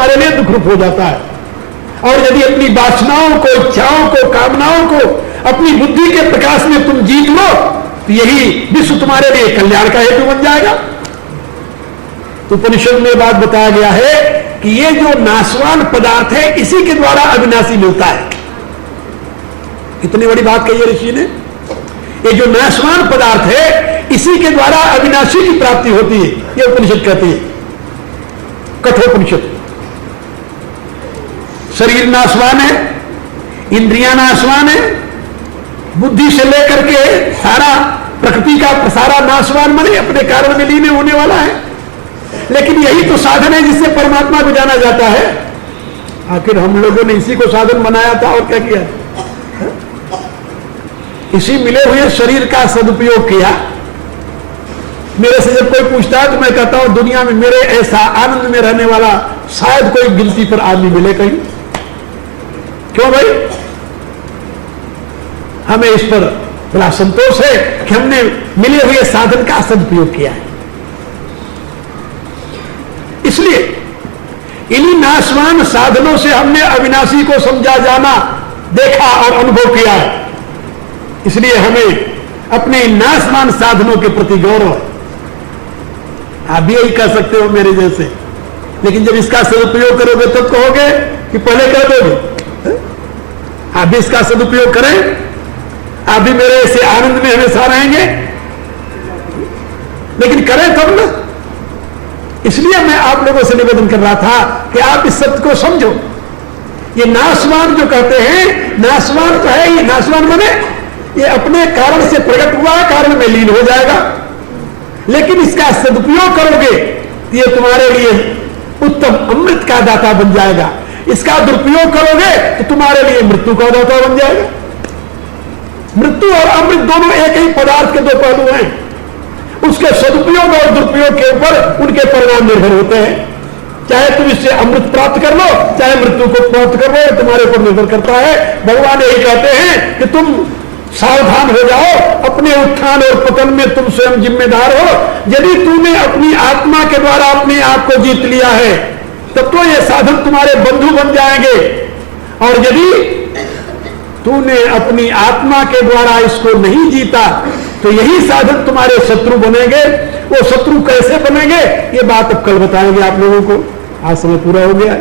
तुम्हारे लिए दुख रूप हो जाता है। और यदि अपनी वासनाओं को, इच्छाओं को, कामनाओं को अपनी बुद्धि के प्रकाश में तुम जीत लो तो यही विश्व तुम्हारे लिए कल्याण का हेतु बन जाएगा। उपनिषद में बात बताया गया है कि ये जो नाशवान पदार्थ है इसी के द्वारा अविनाशी मिलता है। इतनी बड़ी बात कही है ऋषि ने, ये जो नाशवान पदार्थ है इसी के द्वारा अविनाशी की प्राप्ति होती है, ये उपनिषद कहती है, कठोपनिषद। शरीर नाशवान है, इंद्रियां नाशवान है, बुद्धि से लेकर के सारा प्रकृति का सारा नाशवान बने अपने कारण में लीन होने वाला है। लेकिन यही तो साधन है जिससे परमात्मा को जाना जाता है। आखिर हम लोगों ने इसी को साधन बनाया था और क्या किया? इसी मिले हुए शरीर का सदुपयोग किया। मेरे से जब कोई पूछता है तो मैं कहता हूं दुनिया में मेरे ऐसा आनंद में रहने वाला शायद कोई गिनती पर आदमी मिले कहीं। क्यों भाई? हमें इस पर बड़ा संतोष है कि हमने मिले हुए साधन का सदुपयोग किया है। इसलिए इन्हीं नाशवान साधनों से हमने अविनाशी को समझा, जाना, देखा और अनुभव किया है। इसलिए हमें अपने नाशवान साधनों के प्रति गौरव है। आप भी यही कह सकते हो मेरे जैसे, लेकिन जब इसका सदुपयोग करोगे तब कहोगे कि पहले कह दोगे। आप भी इसका सदुपयोग करें, आप भी मेरे ऐसे आनंद में हमेशा रहेंगे, लेकिन करें तब ना। इसलिए मैं आप लोगों से निवेदन कर रहा था कि आप इस सत्य को समझो। ये नाशवान जो कहते हैं, नाशवान तो है ये, नाशवान बने ये अपने कारण से प्रकट हुआ है, कारण में लीन हो जाएगा। लेकिन इसका सदुपयोग करोगे तो ये तुम्हारे लिए उत्तम अमृत का दाता बन जाएगा। इसका दुरुपयोग करोगे तो तुम्हारे लिए मृत्यु का दाता बन जाएगा। मृत्यु और अमृत दोनों एक ही पदार्थ के दो पहलू हैं। उसके सदुपयोग और दुरुपयोग के ऊपर उनके परिणाम निर्भर होते हैं। चाहे तुम इससे अमृत प्राप्त कर लो, चाहे मृत्यु को प्राप्त कर लो, तुम्हारे ऊपर निर्भर करता है। भगवान यही कहते हैं कि तुम सावधान हो जाओ, अपने उत्थान और पतन में तुम स्वयं जिम्मेदार हो। यदि तूने अपनी आत्मा के द्वारा अपने आप को जीत लिया है तब तो ये साधन तुम्हारे बंधु बन जाएंगे, और यदि तूने अपनी आत्मा के द्वारा इसको नहीं जीता तो यही साधन तुम्हारे शत्रु बनेंगे। वो शत्रु कैसे बनेंगे ये बात अब कल बताएंगे आप लोगों को। आज समय पूरा हो गया।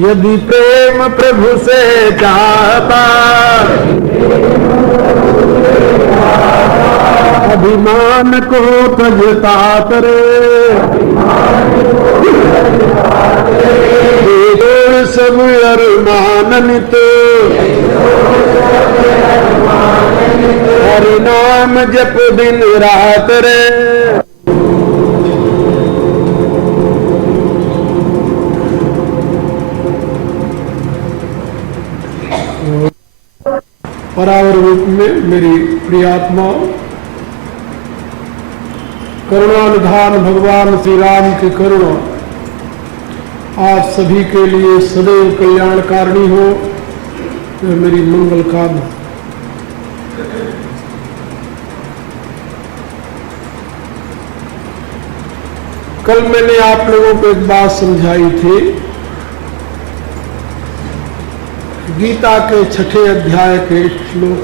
यदि प्रेम प्रभु से चाहता अभिमान को तजता करे, सब अरमानित हरि नाम जप दिन रात रे। परावर रूप में मेरी प्रियात्मा करुणानिधान भगवान श्री राम की करुणा आप सभी के लिए सदैव कल्याणकारिणी हो, तो मेरी मंगल कामना। कल मैंने आप लोगों को एक बात समझाई थी। गीता के 6ठे अध्याय के श्लोक,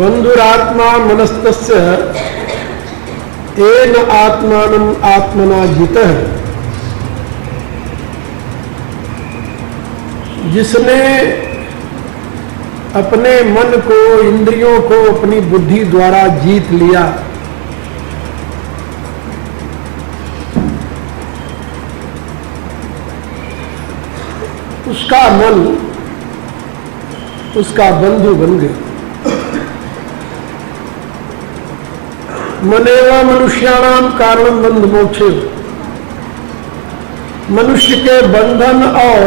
बंधुरात्मा मनस्तस्य एन आत्मानं आत्मना जितः। जिसने अपने मन को, इंद्रियों को अपनी बुद्धि द्वारा जीत लिया, उसका मन उसका बंधु बन गया। मनेव मनुष्याणाम कारणम बंध मोक्षे। मनुष्य के बंधन और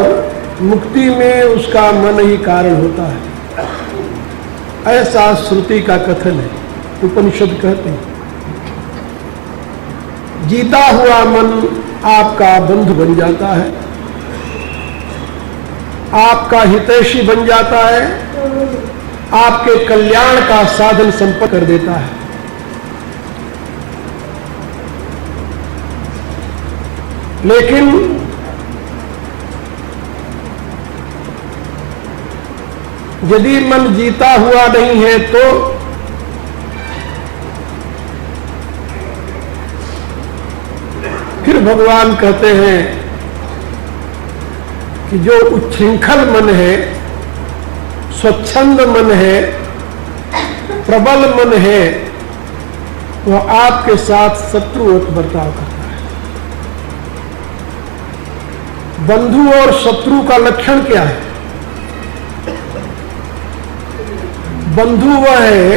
मुक्ति में उसका मन ही कारण होता है, ऐसा श्रुति का कथन है। उपनिषद कहते हैं जीता हुआ मन आपका बंधु बन जाता है, आपका हितैषी बन जाता है, आपके कल्याण का साधन संपन्न कर देता है। लेकिन यदि मन जीता हुआ नहीं है तो फिर भगवान कहते हैं कि जो उच्छृंखल मन है, स्वच्छंद मन है, प्रबल मन है, वह आपके साथ शत्रुवत बर्ताव करता है। बंधु और शत्रु का लक्षण क्या है? बंधु वह है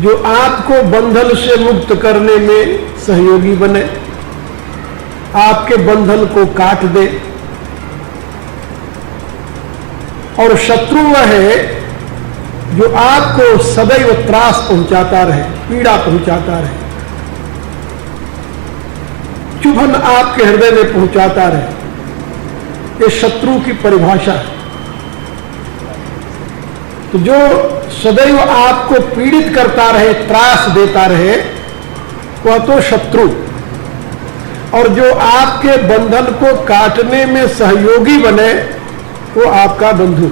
जो आपको बंधन से मुक्त करने में सहयोगी बने, आपके बंधन को काट दे। और शत्रु वह है जो आपको सदैव त्रास पहुंचाता रहे, पीड़ा पहुंचाता रहे, चुभन आपके हृदय में पहुंचाता रहे। ये शत्रु की परिभाषा है। तो जो सदैव आपको पीड़ित करता रहे, त्रास देता रहे, वह तो शत्रु। और जो आपके बंधन को काटने में सहयोगी बने, वो आपका बंधु।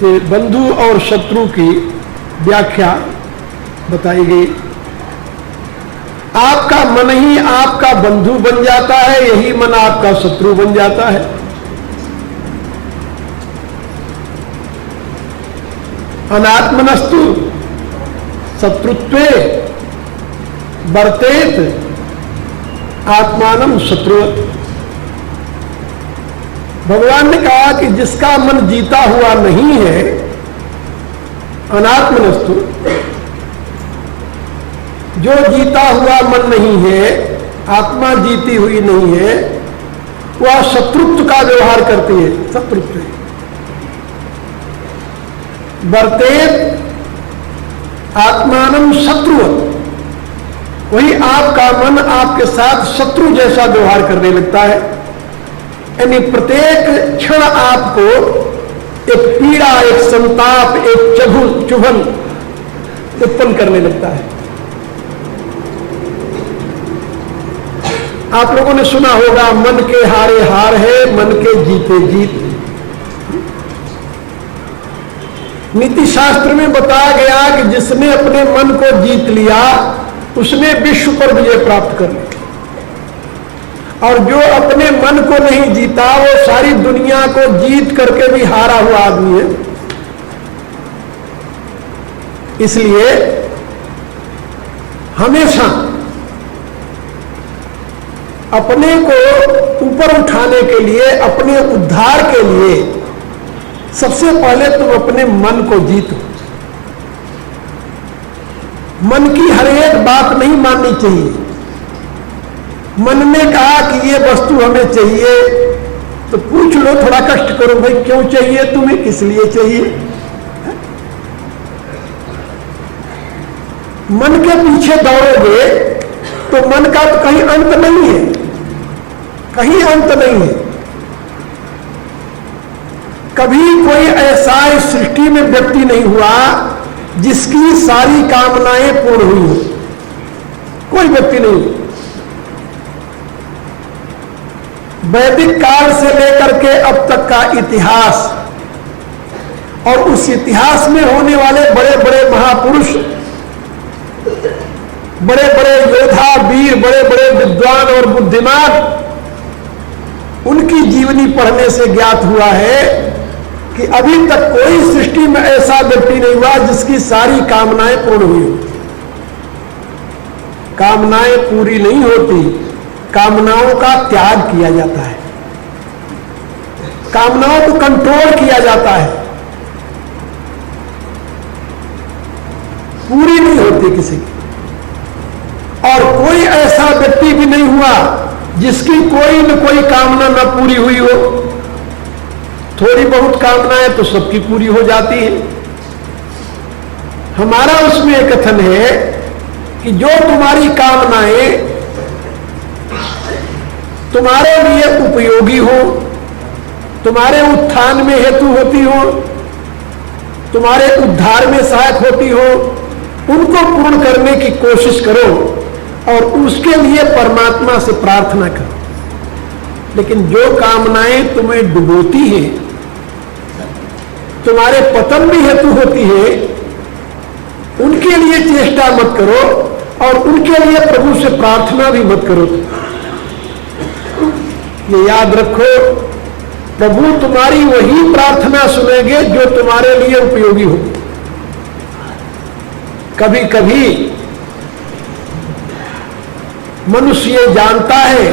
तो बंधु और शत्रु की व्याख्या बताई गई। आपका मन ही आपका बंधु बन जाता है, यही मन आपका शत्रु बन जाता है। अनात्मनस्तु शत्रुत्वे वर्तेत आत्मानं शत्रुवत्। भगवान ने कहा कि जिसका मन जीता हुआ नहीं है, अनात्मनस्तु, जो जीता हुआ मन नहीं है, आत्मा जीती हुई नहीं है, वह शत्रुत्व का व्यवहार करती है। शत्रुत्व वर्तेत आत्मानं शत्रुवत्। वही आपका मन आपके साथ शत्रु जैसा व्यवहार करने लगता है। यानी प्रत्येक क्षण आपको एक पीड़ा, एक संताप, एक चुभन उत्पन्न करने लगता है। आप लोगों ने सुना होगा, मन के हारे हार है, मन के जीते जीत। नीति शास्त्र में बताया गया कि जिसने अपने मन को जीत लिया, उसने विश्व पर विजय प्राप्त कर ली। और जो अपने मन को नहीं जीता, वो सारी दुनिया को जीत करके भी हारा हुआ आदमी है। इसलिए हमेशा अपने को ऊपर उठाने के लिए, अपने उद्धार के लिए सबसे पहले तुम अपने मन को जीतो। मन की हर एक बात नहीं माननी चाहिए। मन ने कहा कि ये वस्तु हमें चाहिए, तो पूछ लो, थोड़ा कष्ट करो, भाई क्यों चाहिए तुम्हें, किस लिए चाहिए। मन के पीछे दौड़ोगे तो मन का तो कहीं अंत नहीं है, कहीं अंत नहीं है। कभी कोई ऐसा इस सृष्टि में व्यक्ति नहीं हुआ जिसकी सारी कामनाएं पूर्ण हुई हो। कोई व्यक्ति नहीं। वैदिक काल से लेकर के अब तक का इतिहास और उस इतिहास में होने वाले बड़े बड़े महापुरुष, बड़े बड़े योद्धा, वीर, बड़े बड़े विद्वान और बुद्धिमान, उनकी जीवनी पढ़ने से ज्ञात हुआ है कि अभी तक कोई सृष्टि में ऐसा व्यक्ति नहीं हुआ जिसकी सारी कामनाएं पूर्ण हुई। कामनाएं पूरी नहीं होती, कामनाओं का त्याग किया जाता है, कामनाओं को कंट्रोल किया जाता है। पूरी नहीं होती किसी की। और कोई ऐसा व्यक्ति भी नहीं हुआ जिसकी कोई न कोई कामना न पूरी हुई हो। थोड़ी बहुत कामनाएं तो सबकी पूरी हो जाती है। हमारा उसमें एक कथन है कि जो तुम्हारी कामनाएं तुम्हारे लिए उपयोगी हो, तुम्हारे उत्थान में हेतु होती हो, तुम्हारे उद्धार में सहायक होती हो, उनको पूर्ण करने की कोशिश करो। और उसके लिए परमात्मा से प्रार्थना करो। लेकिन जो कामनाएं तुम्हें डुबोती है, तुम्हारे पतन भी हेतु होती है, उनके लिए चेष्टा मत करो और उनके लिए प्रभु से प्रार्थना भी मत करो। ये याद रखो, प्रभु तुम्हारी वही प्रार्थना सुनेंगे जो तुम्हारे लिए उपयोगी हो। कभी कभी मनुष्य ये जानता है,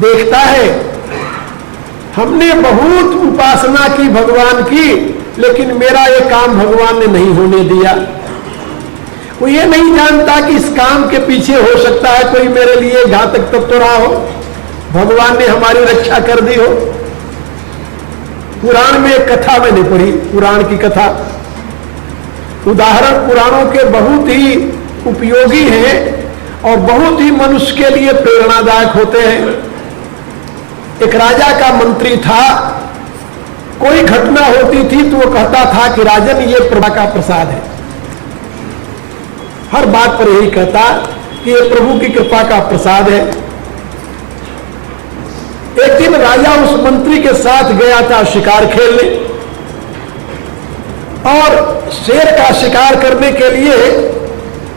देखता है, हमने बहुत उपासना की भगवान की, लेकिन मेरा ये काम भगवान ने नहीं होने दिया। वो ये नहीं जानता कि इस काम के पीछे हो सकता है कोई मेरे लिए घातक तत्व रहा हो, भगवान ने हमारी रक्षा कर दी हो। पुराण में एक कथा मैंने पढ़ी, पुराण की कथा, उदाहरण पुराणों के बहुत ही उपयोगी हैं और बहुत ही मनुष्य के लिए प्रेरणादायक होते हैं। एक राजा का मंत्री था, कोई घटना होती थी तो वो कहता था कि राजन ये प्रभु का प्रसाद है। हर बात पर यही कहता कि ये प्रभु की कृपा का प्रसाद है। एक दिन राजा उस मंत्री के साथ गया था शिकार खेलने, और शेर का शिकार करने के लिए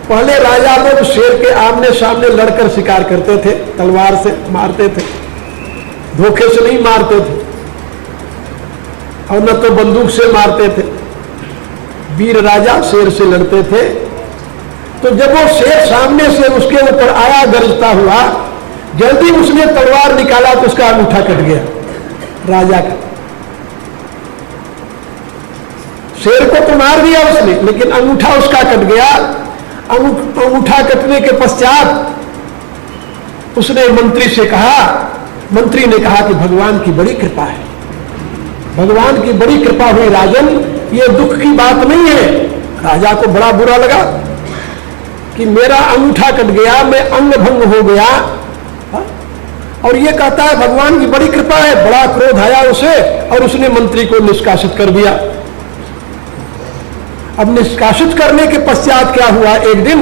पहले राजा लोग शेर के आमने सामने लड़कर शिकार करते थे, तलवार से मारते थे, धोखे से नहीं मारते थे, और न तो बंदूक से मारते थे। वीर राजा शेर से लड़ते थे। तो जब वो शेर सामने से उसके ऊपर आया गरजता हुआ, जल्दी उसने तलवार निकाला तो उसका अंगूठा कट गया राजा का। शेर को तो मार दिया उसने, लेकिन अंगूठा उसका कट गया। अंगूठा कटने के पश्चात उसने मंत्री से कहा, मंत्री ने कहा कि भगवान की बड़ी कृपा है, भगवान की बड़ी कृपा हुई राजन, ये दुख की बात नहीं है। राजा को बड़ा बुरा लगा कि मेरा अंगूठा कट गया, मैं अंग भंग हो गया, और ये कहता है भगवान की बड़ी कृपा है। बड़ा क्रोध आया उसे और उसने मंत्री को निष्कासित कर दिया। अब निष्कासित करने के पश्चात क्या हुआ, एक दिन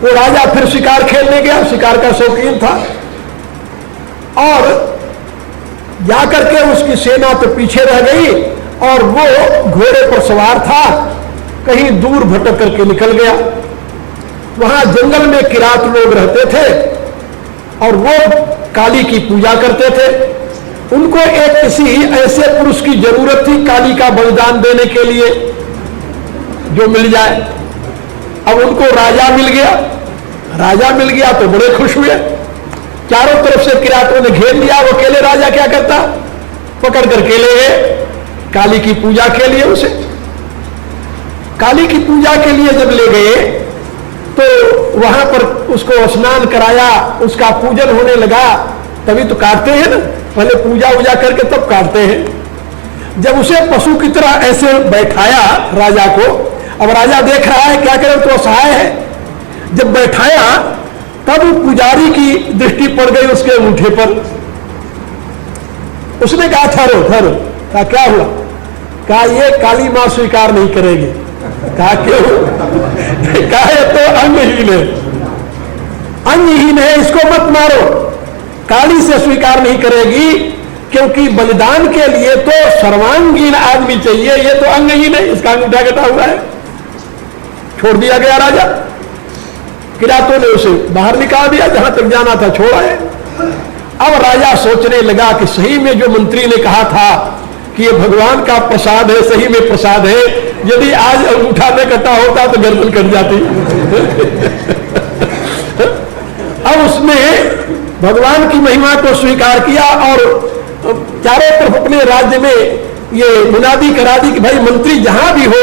वो राजा फिर शिकार खेलने गया, शिकार का शौकीन था, और जाकर के उसकी सेना तो पीछे रह गई और वो घोड़े पर सवार था, कहीं दूर भटक करके निकल गया। वहां जंगल में किरात लोग रहते थे और वो काली की पूजा करते थे। उनको एक किसी ऐसे पुरुष की जरूरत थी काली का बलिदान देने के लिए जो मिल जाए। अब उनको राजा मिल गया, राजा मिल गया तो बड़े खुश हुए। चारों तरफ से किरातों ने घेर लिया। वो अकेले राजा क्या करता, पकड़ करके ले गए काली की पूजा के लिए। उसे काली की पूजा के लिए जब ले गए तो वहां पर उसको स्नान कराया, उसका पूजन होने लगा। तभी तो काटते हैं ना, पहले पूजा वूजा करके तब काटते हैं। जब उसे पशु की तरह ऐसे बैठाया राजा को, अब राजा देख रहा है क्या करे, तो असहाय है। जब बैठाया तब पुजारी की दृष्टि पड़ गई उसके अंगूठे पर। उसने कहा ठहरो ठहरो। कहा क्या हुआ? कहा ये काली मां स्वीकार नहीं करेगी। कहा क्यों? कहा ये तो अंगहीन है, अंगहीन है, इसको मत मारो। काली से स्वीकार नहीं करेगी क्योंकि बलिदान के लिए तो सर्वांगीण आदमी चाहिए, ये तो अंगहीन है, इसका अंगूठा कटा हुआ है। छोड़ दिया गया राजा। किरातों ने उसे बाहर निकाल दिया, जहां तक जाना था छोड़ा है। अब राजा सोचने लगा कि सही में जो मंत्री ने कहा था कि ये भगवान का प्रसाद है, सही में प्रसाद है। यदि आज अंगूठा न कटा होता तो गर्दन कट जाती। अब उसने भगवान की महिमा को स्वीकार किया और चारों तरफ अपने राज्य में ये मुनादी करा दी कि भाई मंत्री जहां भी हो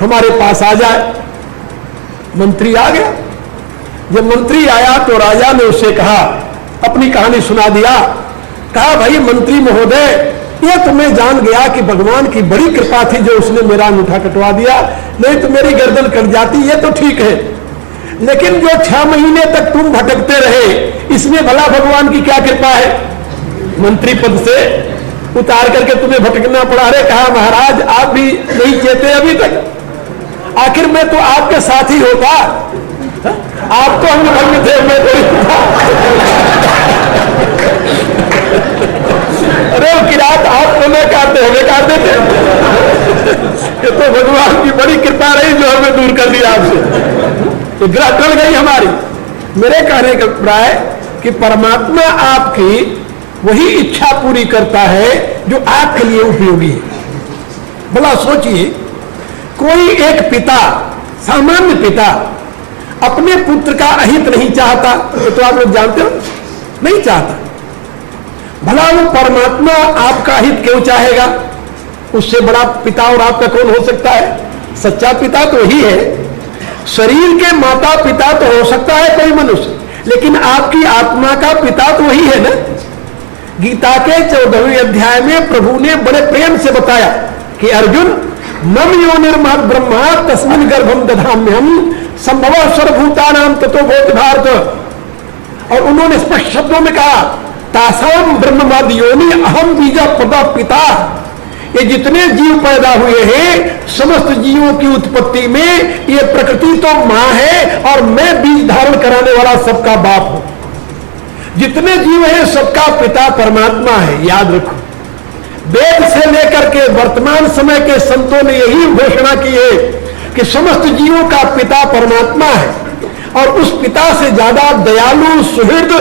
हमारे पास आ जाए। मंत्री आ गया। जब मंत्री आया तो राजा ने उससे कहा, अपनी कहानी सुना दिया। कहा भाई मंत्री महोदय, ये तो मैं जान गया कि भगवान की बड़ी कृपा थी जो उसने मेरा अंगूठा कटवा दिया, नहीं तो मेरी गर्दन कट जाती। ये तो ठीक है, लेकिन जो 6 महीने तक तुम भटकते रहे, इसमें भला भगवान की क्या कृपा है? मंत्री पद से उतार करके तुम्हें भटकना पड़ा। अरे कहा महाराज आप भी नहीं चेते अभी तक, आखिर मैं तो आपके साथ ही होता। आप तो हम घर में थे, मैं तो था। अरे वो किरात आप तो मैं काटते हमें काट देते। ये तो भगवान की बड़ी कृपा रही जो हमें दूर कर दिया आपसे, तो ग्रह टल गई हमारी। मेरे कहने का अभिप्राय कि परमात्मा आपकी वही इच्छा पूरी करता है जो आपके लिए उपयोगी है। भला सोचिए, कोई एक पिता, सामान्य पिता अपने पुत्र का अहित नहीं चाहता, तो आप लोग जानते हो, नहीं चाहता। भला वो परमात्मा आपका हित क्यों चाहेगा? उससे बड़ा पिता और आपका कौन हो सकता है? सच्चा पिता तो वही है। शरीर के माता पिता तो हो सकता है कोई मनुष्य, लेकिन आपकी आत्मा का पिता तो वही है ना। गीता के 14वें अध्याय में प्रभु ने बड़े प्रेम से बताया कि अर्जुन, मम योनिर्महद् ब्रह्मा तस्मिन् गर्भम दधाम्यहम संभव सर्वभूतानां ततो भवति भारत। और उन्होंने स्पष्ट शब्दों में कहा, तासाम ब्रह्मवाद योनि अहम बीजा प्रदा पिता। ये जितने जीव पैदा हुए हैं, समस्त जीवों की उत्पत्ति में ये प्रकृति तो मां है और मैं बीज धारण कराने वाला सबका बाप हूं। जितने जीव हैं सबका पिता परमात्मा है, याद रखो। वेद से लेकर के वर्तमान समय के संतों ने यही घोषणा की है कि समस्त जीवों का पिता परमात्मा है, और उस पिता से ज्यादा दयालु, सुहृद,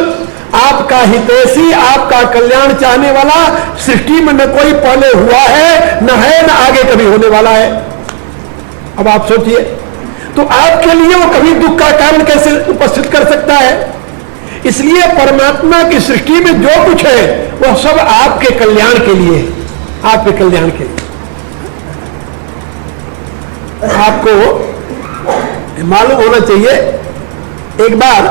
आपका हितैषी, आपका कल्याण चाहने वाला सृष्टि में न कोई पहले हुआ है, न है, न आगे कभी होने वाला है। अब आप सोचिए, तो आपके लिए वो कभी दुख का कारण कैसे उपस्थित कर सकता है? इसलिए परमात्मा की सृष्टि में जो कुछ है वह सब आपके कल्याण के लिए, आपके कल्याण के लिए। आपको मालूम होना चाहिए, एक बार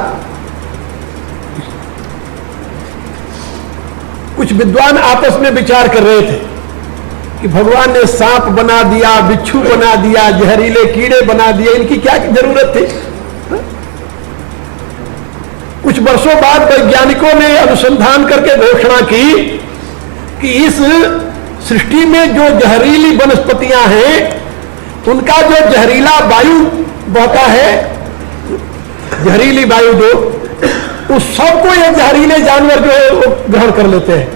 कुछ विद्वान आपस में विचार कर रहे थे कि भगवान ने सांप बना दिया, बिच्छू बना दिया, जहरीले कीड़े बना दिए, इनकी क्या जरूरत थी? कुछ वर्षों बाद वैज्ञानिकों ने अनुसंधान करके घोषणा की कि इस सृष्टि में जो जहरीली वनस्पतियां हैं, उनका जो जहरीला वायु बहता है, जहरीली वायु जो, उस सबको ये जहरीले जानवर जो है वो ग्रहण कर लेते हैं।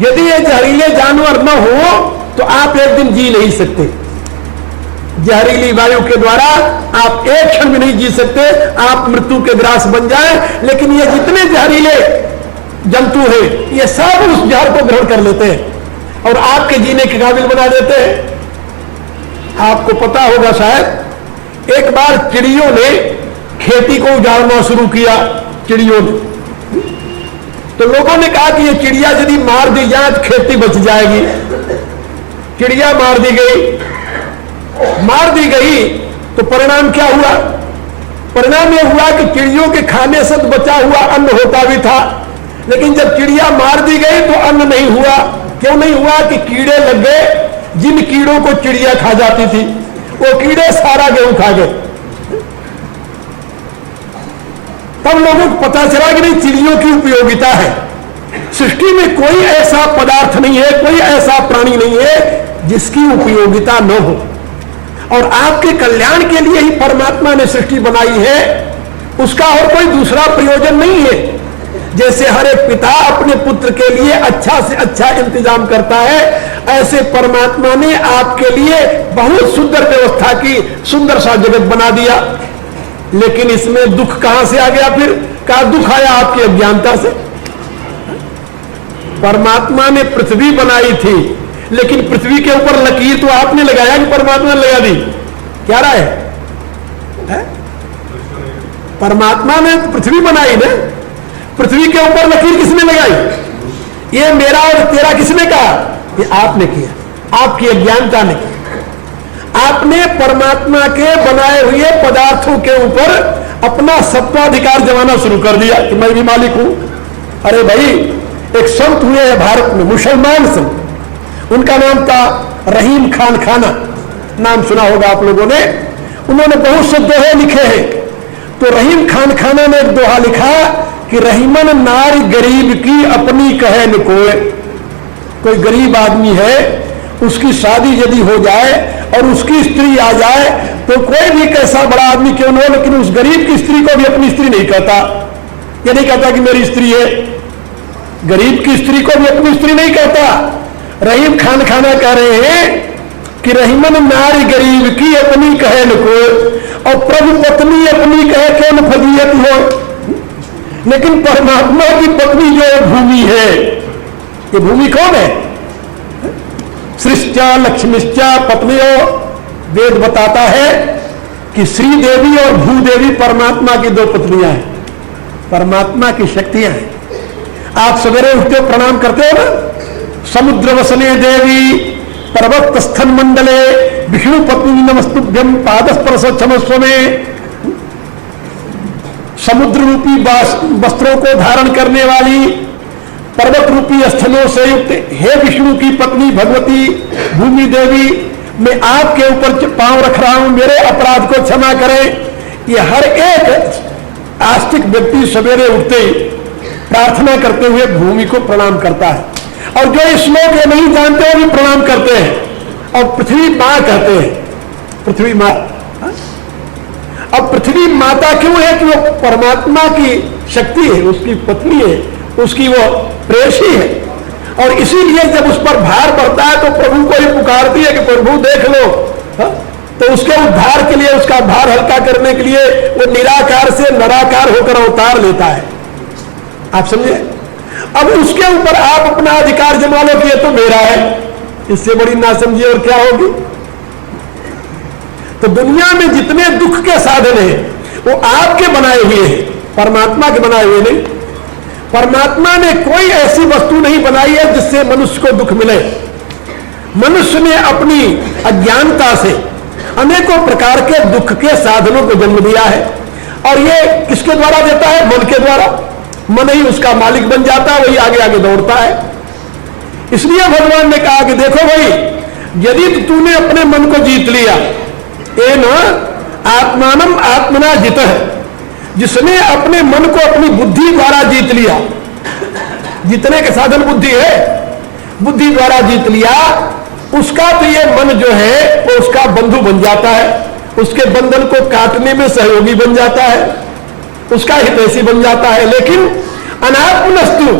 यदि ये जहरीले जानवर न हो तो आप एक दिन जी नहीं सकते। जहरीली वायु के द्वारा आप एक क्षण भी नहीं जी सकते, आप मृत्यु के ग्रास बन जाए। लेकिन ये जितने जहरीले जंतु हैं, ये सब उस जहर को ग्रहण कर लेते हैं और आपके जीने के काबिल बना देते हैं। आपको पता होगा शायद, एक बार चिड़ियों ने खेती को उजाड़ना शुरू किया। चिड़ियों ने, तो लोगों ने कहा कि ये चिड़िया यदि मार दी जाए तो खेती बच जाएगी। चिड़िया मार दी गई तो परिणाम क्या हुआ? परिणाम यह हुआ कि चिड़ियों के खाने से तो बचा हुआ अन्न होता भी था, लेकिन जब चिड़िया मार दी गई तो अन्न नहीं हुआ। क्यों नहीं हुआ? कि कीड़े लग गए। जिन कीड़ों को चिड़िया खा जाती थी, वो कीड़े सारा गेहूं खा गए। तब लोगों को पता चला कि नहीं, चिड़ियों की उपयोगिता है। सृष्टि में कोई ऐसा पदार्थ नहीं है, कोई ऐसा प्राणी नहीं है जिसकी उपयोगिता न हो। और आपके कल्याण के लिए ही परमात्मा ने सृष्टि बनाई है, उसका और कोई दूसरा प्रयोजन नहीं है। जैसे हर एक पिता अपने पुत्र के लिए अच्छा से अच्छा इंतजाम करता है, ऐसे परमात्मा ने आपके लिए बहुत सुंदर व्यवस्था की, सुंदर सा जगत बना दिया। लेकिन इसमें दुख कहां से आ गया? फिर कहा दुख आया आपकी अज्ञानता से। परमात्मा ने पृथ्वी बनाई थी, लेकिन पृथ्वी के ऊपर लकीर तो आपने लगाया कि परमात्मा ने लगा दी? क्या राय है? परमात्मा ने पृथ्वी बनाई ना, पृथ्वी के ऊपर लकीर किसने लगाई? ये मेरा और तेरा किसने कहा? ये आपने किया, आपकी अज्ञानता ने किया। आपने परमात्मा के बनाए हुए पदार्थों के ऊपर अपना सत्ताधिकार जमाना शुरू कर दिया कि मैं भी मालिक हूं। अरे भाई, एक संत हुए हैं भारत में, मुसलमान संत, उनका नाम था रहीम खान खाना, नाम सुना होगा आप लोगों ने। उन्होंने बहुत से दोहे लिखे हैं। तो रहीम खान खाना ने एक दोहा लिखा कि रहीमन नार गरीब की अपनी कहे न कोई। कोई गरीब आदमी है, उसकी शादी यदि हो जाए और उसकी स्त्री आ जाए तो कोई भी कैसा बड़ा आदमी क्यों न हो, लेकिन उस गरीब की स्त्री को भी अपनी स्त्री नहीं कहता। ये नहीं कहता कि मेरी स्त्री है। गरीब की स्त्री को भी अपनी स्त्री नहीं कहता। रहीम खान खाना कह रहे हैं कि रहीमन नारी गरीब की अपनी कहे न को, और प्रभु पत्नी अपनी कहे क्यों न फजीयत हो। लेकिन परमात्मा की पत्नी जो भूमि है, ये भूमि कौन है? सृष्टा लक्ष्मीश्चा पत्नियों। वेद बताता है कि श्री देवी और भूदेवी परमात्मा की दो पत्नियां हैं, परमात्मा की शक्तियां हैं। आप सवेरे उठते हो प्रणाम करते हो ना, समुद्र वसने देवी पर्वत स्थन मंडले विष्णु पत्नी नमस्तुभ्यम पादस्पर्श क्षमस्व में। समुद्र रूपी वस्त्रों को धारण करने वाली, पर्वत रूपी स्थलों से युक्त हे विष्णु की पत्नी भगवती भूमि देवी, मैं आपके ऊपर पांव रख रहा हूं, मेरे अपराध को क्षमा करें। ये हर एक आस्तिक व्यक्ति सवेरे उठते ही प्रार्थना करते हुए भूमि को प्रणाम करता है। और जो इस श्लोक ये नहीं जानते वो भी प्रणाम करते हैं और पृथ्वी मां कहते हैं, पृथ्वी मां। अब पृथ्वी माता क्यों है? कि वो परमात्मा की शक्ति है, उसकी पत्नी है, उसकी वो प्रेयसी है। और इसीलिए जब उस पर भार पड़ता है तो प्रभु को ही पुकारती है कि प्रभु देख लो। तो उसके उद्धार के लिए, उसका भार हल्का करने के लिए वो निराकार से निराकार होकर अवतार लेता है। आप समझे? अब उसके ऊपर आप अपना अधिकार जमा लो कि ये तो मेरा है, इससे बड़ी नासमझी और क्या होगी। तो दुनिया में जितने दुख के साधन हैं वो आपके बनाए हुए हैं, परमात्मा के बनाए हुए नहीं। परमात्मा ने कोई ऐसी वस्तु नहीं बनाई है जिससे मनुष्य को दुख मिले। मनुष्य ने अपनी अज्ञानता से अनेकों प्रकार के दुख के साधनों को जन्म दिया है। और ये किसके द्वारा देता है? मन के द्वारा। मन ही उसका मालिक बन जाता है, वही आगे आगे दौड़ता है। इसलिए भगवान ने कहा कि देखो भाई, यदि तूने अपने मन को जीत लिया, ये न आत्मानम आत्मना जित है, जिसने अपने मन को अपनी बुद्धि द्वारा जीत लिया, जीतने के साधन बुद्धि है, बुद्धि द्वारा जीत लिया, उसका तो ये मन जो है वो उसका बंधु बन जाता है, उसके बंधन को काटने में सहयोगी बन जाता है, उसका हितैषी बन जाता है। लेकिन अनात्मनस्तु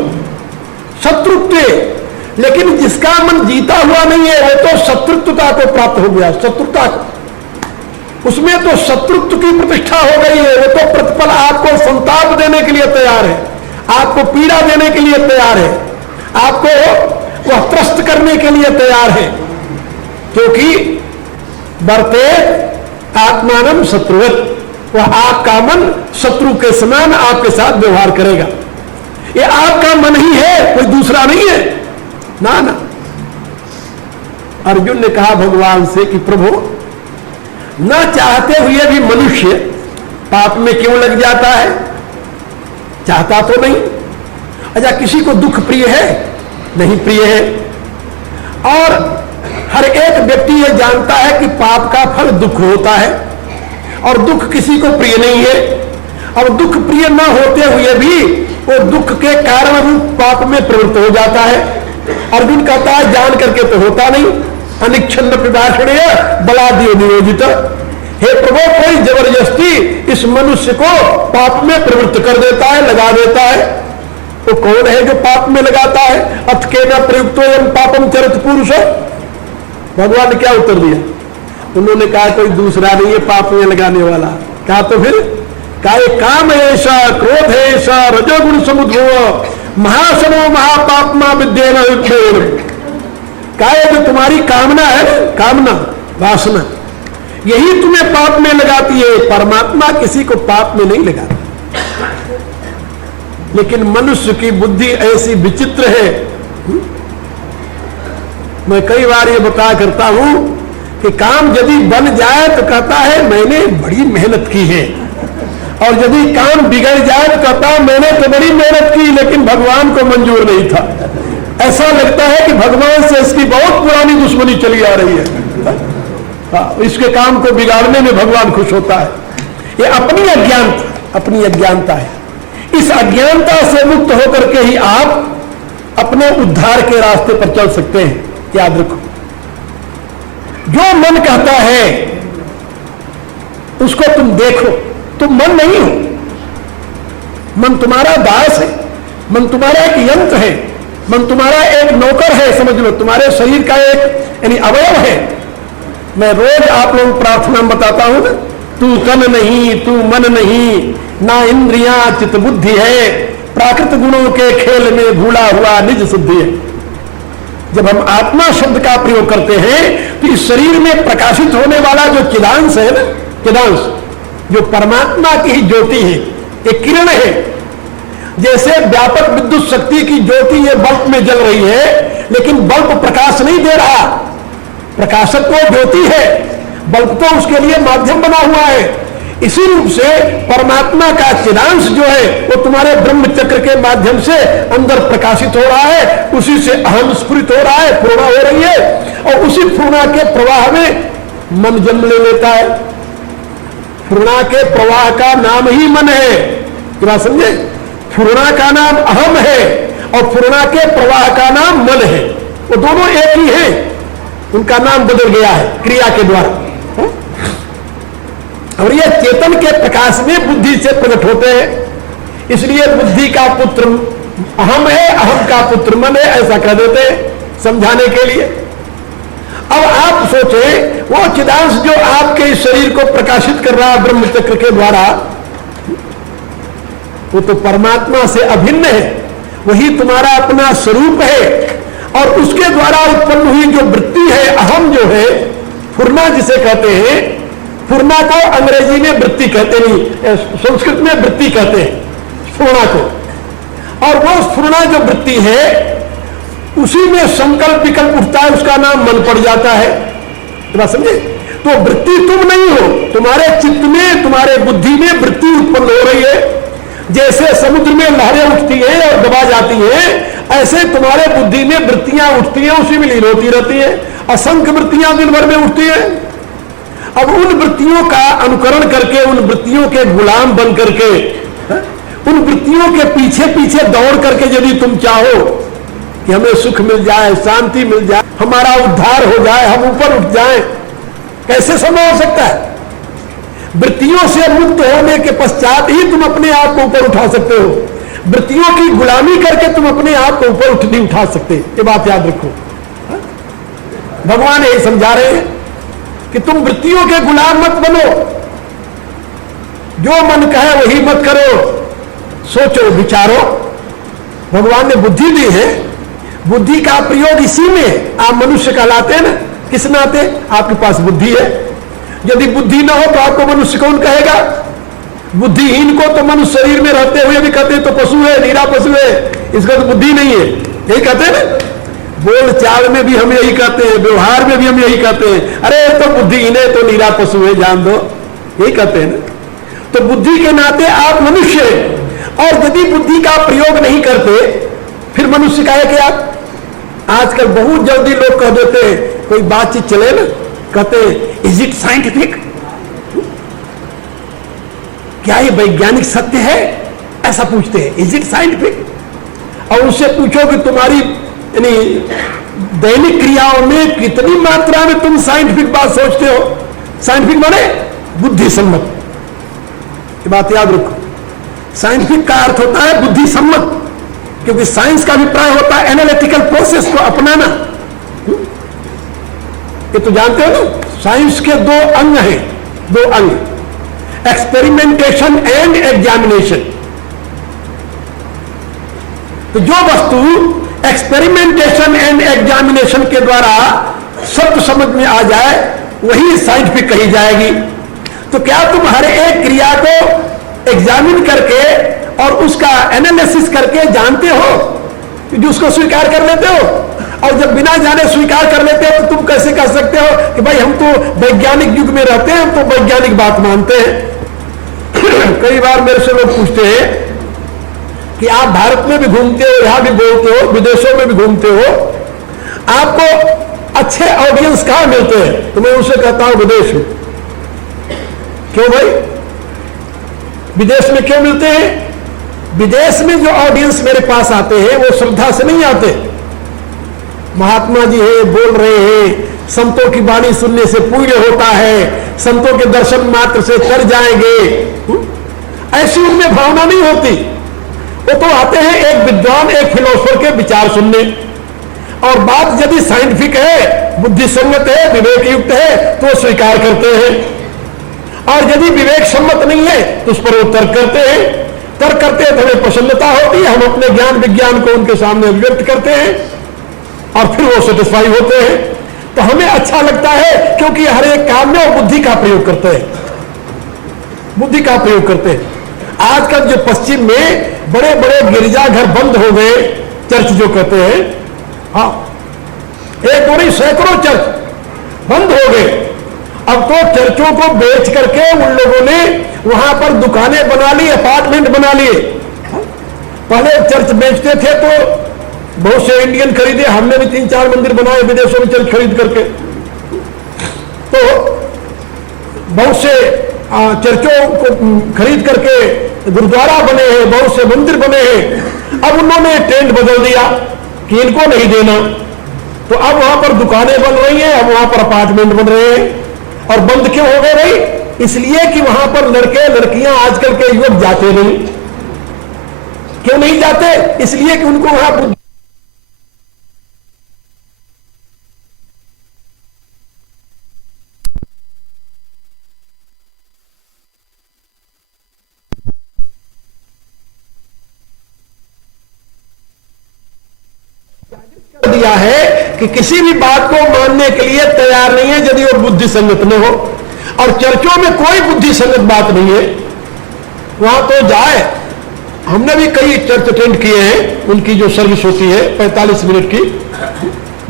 शत्रुत्व, लेकिन जिसका मन जीता हुआ नहीं है वो तो शत्रुत्वता को प्राप्त हो गया। शत्रुता को, उसमें तो शत्रुत्व की प्रतिष्ठा हो गई है। वो तो प्रतिपल आपको संताप देने के लिए तैयार है, आपको पीड़ा देने के लिए तैयार है, आपको वह त्रस्त करने के लिए तैयार है, क्योंकि बरते आत्मानम शत्रुवत, वह आपका मन शत्रु के समान आपके साथ व्यवहार करेगा। ये आपका मन ही है, कोई दूसरा नहीं है ना। ना अर्जुन ने कहा भगवान से कि प्रभु, न चाहते हुए भी मनुष्य पाप में क्यों लग जाता है? चाहता तो नहीं। अच्छा, किसी को दुख प्रिय है? नहीं प्रिय है। और हर एक व्यक्ति ये जानता है कि पाप का फल दुख होता है, और दुख किसी को प्रिय नहीं है। और दुख प्रिय न होते हुए भी वो दुख के कारण रूप पाप में प्रवृत्त हो जाता है। अर्जुन कहता है जान करके तो होता नहीं, अनिच्छन्न प्रभाषणीय बलादियो नियोजित। हे प्रभु, कोई जबरदस्ती इस मनुष्य को पाप में प्रवृत्त कर देता है, लगा देता है। वो कौन है जो पाप में लगाता है? अथ के न प्रयुक्तो यम पापम चरत पुरुष। भगवान ने क्या उत्तर दिया? उन्होंने कहा कोई दूसरा नहीं है पाप में लगाने वाला। कहा तो फिर काय काम ऐसा, क्रोध ऐसा, रजोगुण समुद्भव, महासनो महापापमा विद्येन विद्येन। काय जो तुम्हारी कामना है, कामना वासना, यही तुम्हें पाप में लगाती है। परमात्मा किसी को पाप में नहीं लगाता। लेकिन मनुष्य की बुद्धि ऐसी विचित्र है। मैं कई बार ये बताया करता हूं कि काम यदि बन जाए तो कहता है मैंने बड़ी मेहनत की है, और यदि काम बिगड़ जाए तो कहता है मैंने तो बड़ी मेहनत की लेकिन भगवान को मंजूर नहीं था। ऐसा लगता है कि भगवान से इसकी बहुत पुरानी दुश्मनी चली आ रही है। इसके काम को बिगाड़ने में भगवान खुश होता है। ये अपनी अज्ञानता है। इस अज्ञानता से मुक्त होकर के ही आप अपने उद्धार के रास्ते पर चल सकते हैं। याद रखो, जो मन कहता है उसको तुम देखो, तुम मन नहीं हो। मन तुम्हारा दास है, मन तुम्हारा एक यंत्र है, मन तुम्हारा एक नौकर है, समझ लो, तुम्हारे शरीर का एक यानी अवयव है। मैं रोज आप लोगों को प्रार्थना में बताता हूं ना, तू तन नहीं, तू मन नहीं, ना इंद्रियां चित्त बुद्धि है, प्राकृत गुणों के खेल में भूला हुआ निज शुद्धि है। जब हम आत्मा शब्द का प्रयोग करते हैं तो इस शरीर में प्रकाशित होने वाला जो चिदांश है ना, चिदांश जो परमात्मा की ही ज्योति है, एक किरण है। जैसे व्यापक विद्युत शक्ति की ज्योति ये बल्ब में जल रही है, लेकिन बल्ब प्रकाश नहीं दे रहा, प्रकाशक तो ज्योति है, बल्ब तो उसके लिए माध्यम बना हुआ है। इसी रूप से परमात्मा का चिदांश जो है वो तुम्हारे ब्रह्म चक्र के माध्यम से अंदर प्रकाशित हो रहा है, उसी से अहम स्फुरित हो रहा है, पूर्णा हो रही है, और उसी पूर्णा के प्रवाह में मन जन्म ले लेता है। पूर्णा के प्रवाह का नाम ही मन है, क्या समझे? पूर्णा का नाम अहम है और पूर्णा के प्रवाह का नाम मन है, वो दोनों एक ही है, उनका नाम बदल गया है क्रिया के द्वारा। और ये चेतन के प्रकाश में बुद्धि से प्रकट होते हैं, इसलिए बुद्धि का पुत्र अहम है, अहम का पुत्र मन है, ऐसा कह देते हैं समझाने के लिए। अब आप सोचें, वो चिदांश जो आपके इस शरीर को प्रकाशित कर रहा है ब्रह्म चक्र के द्वारा, वो तो परमात्मा से अभिन्न है, वही तुम्हारा अपना स्वरूप है। और उसके द्वारा उत्पन्न हुई जो वृत्ति है, अहम जो है, फुरना जिसे कहते हैं, फुरना को अंग्रेजी में वृत्ति कहते नहीं, संस्कृत में वृत्ति कहते हैं फुरना को। और वो फुरना जो वृत्ति है उसी में संकल्प विकल्प उठता है, उसका नाम मन पड़ जाता है। तो समझे? तो वृत्ति तुम नहीं हो, तुम्हारे चित्त में, तुम्हारे बुद्धि में वृत्ति उत्पन्न हो रही है। जैसे समुद्र में लहरें उठती हैं और दबा जाती हैं, ऐसे तुम्हारे बुद्धि में वृत्तियां उठती हैं, उसी में लीन होती रहती है। असंख्य वृत्तियां दिन भर में उठती हैं। अब उन वृत्तियों का अनुकरण करके, उन वृत्तियों के गुलाम बन करके, उन वृत्तियों के पीछे पीछे दौड़ करके यदि तुम चाहो कि हमें सुख मिल जाए, शांति मिल जाए, हमारा उद्धार हो जाए, हम ऊपर उठ जाएं, कैसे संभव हो सकता है? वृत्तियों से मुक्त होने के पश्चात ही तुम अपने आप को ऊपर उठा सकते हो। वृत्तियों की गुलामी करके तुम अपने आप को ऊपर नहीं उठा सकते, ये बात याद रखो। भगवान यही समझा रहे हैं कि तुम वृत्तियों के गुलाम मत बनो, जो मन कहे वही मत करो, सोचो विचारो। भगवान ने बुद्धि दी है, बुद्धि का प्रयोग इसी में आप मनुष्य कहलाते हैं ना। किस नाते? आपके पास बुद्धि है। यदि बुद्धि ना हो तो आपको मनुष्य कौन कहेगा? बुद्धिहीन को तो मनुष्य शरीर में रहते हुए भी कहते हैं तो पशु है, नीरा पशु है, इसका तो बुद्धि नहीं है, यही कहते हैं ना। बोल चाल में भी हम यही कहते हैं, व्यवहार में भी हम यही कहते हैं, अरे तो बुद्धिहीन है, तो नीरा पशु है, जान दो, यही कहते हैं ना। तो बुद्धि के नाते आप मनुष्य हैं, और यदि बुद्धि का प्रयोग नहीं करते फिर मनुष्य का है क्या? आजकल बहुत जल्दी लोग कह देते हैं, कोई बातचीत चले ना, कहते हैं इज इट साइंटिफिक, क्या ये वैज्ञानिक सत्य है, ऐसा पूछते हैं, इज इट साइंटिफिक। और उससे पूछो कि तुम्हारी यानी दैनिक क्रियाओं में कितनी मात्रा में तुम साइंटिफिक बात सोचते हो। साइंटिफिक माने बुद्धि सम्मत, ये बात याद रखो। साइंटिफिक का अर्थ होता है बुद्धि सम्मत, क्योंकि साइंस का अभिप्राय होता है एनालिटिकल प्रोसेस को अपनाना। ये तो जानते हो ना, साइंस के दो अंग हैं, दो अंग, एक्सपेरिमेंटेशन एंड एग्जामिनेशन। तो जो वस्तु एक्सपेरिमेंटेशन एंड एग्जामिनेशन के द्वारा सत्य समझ में आ जाए वही साइंटिफिक कही जाएगी। तो क्या तुम हर एक क्रिया को एग्जामिन करके और उसका एनालिसिस करके जानते हो कि उसको स्वीकार कर लेते हो? और जब बिना जाने स्वीकार कर लेते हो तो तुम कैसे कह सकते हो कि भाई हम तो वैज्ञानिक युग में रहते हैं, हम तो वैज्ञानिक बात मानते हैं। कई बार मेरे से लोग पूछते हैं कि आप भारत में भी घूमते हो, यहां भी बोलते हो, विदेशों में भी घूमते हो, आपको अच्छे ऑडियंस कहां मिलते हैं? तो मैं उनसे कहता हूं विदेश में। क्यों भाई विदेश में क्यों मिलते हैं? विदेश में जो ऑडियंस मेरे पास आते हैं वो श्रद्धा से नहीं आते। महात्मा जी है, बोल रहे हैं, संतों की वाणी सुनने से पुण्य होता है, संतों के दर्शन मात्र से कर जाएंगे, ऐसी उनमें भावना नहीं होती। वो तो आते हैं एक विद्वान, एक फिलोसोफर के विचार सुनने, और बात यदि साइंटिफिक है, बुद्धि संगत है, विवेक युक्त है तो स्वीकार करते हैं, और यदि विवेक सम्मत नहीं है तो उस पर वो तर्क करते हैं। तर्क करते हैं तो हमें प्रसन्नता होती है, हम अपने ज्ञान विज्ञान को उनके सामने अभिव्यक्त करते हैं और फिर वो सेटिस्फाई होते हैं। तो हमें अच्छा लगता है क्योंकि हर एक काम में वो बुद्धि का प्रयोग करते हैं, बुद्धि का प्रयोग करते हैं। आजकल जो पश्चिम में बड़े बड़े गिरजाघर बंद हो गए, चर्च जो कहते हैं, हाँ, एक और नहीं सैकड़ों चर्च बंद हो गए। अब तो चर्चों को बेच करके उन लोगों ने वहां पर दुकानें बना ली, अपार्टमेंट बना लिए। पहले चर्च बेचते थे तो बहुत से इंडियन खरीदे, हमने भी 3-4 मंदिर बनाए विदेशों में चर्च खरीद करके। तो बहुत से चर्चों को खरीद करके गुरुद्वारा बने हैं, बहुत से मंदिर बने हैं। अब उन्होंने ट्रेंड बदल दिया कि इनको नहीं देना, तो अब वहां पर दुकानें बन रही हैं, अब वहां पर अपार्टमेंट बन रहे हैं। और बंद क्यों हो गए भाई? इसलिए कि वहां पर लड़के लड़कियां आजकल के युवक जाते नहीं। क्यों नहीं जाते? इसलिए कि उनको वहां दिया है कि किसी भी बात को मानने के लिए तैयार नहीं है यदि वो बुद्धि संगत न हो। और चर्चों में कोई बुद्धि संगत बात नहीं है, वहां तो जाए। हमने भी कई चर्च अटेंड किए हैं, उनकी जो सर्विस होती है 45 मिनट की,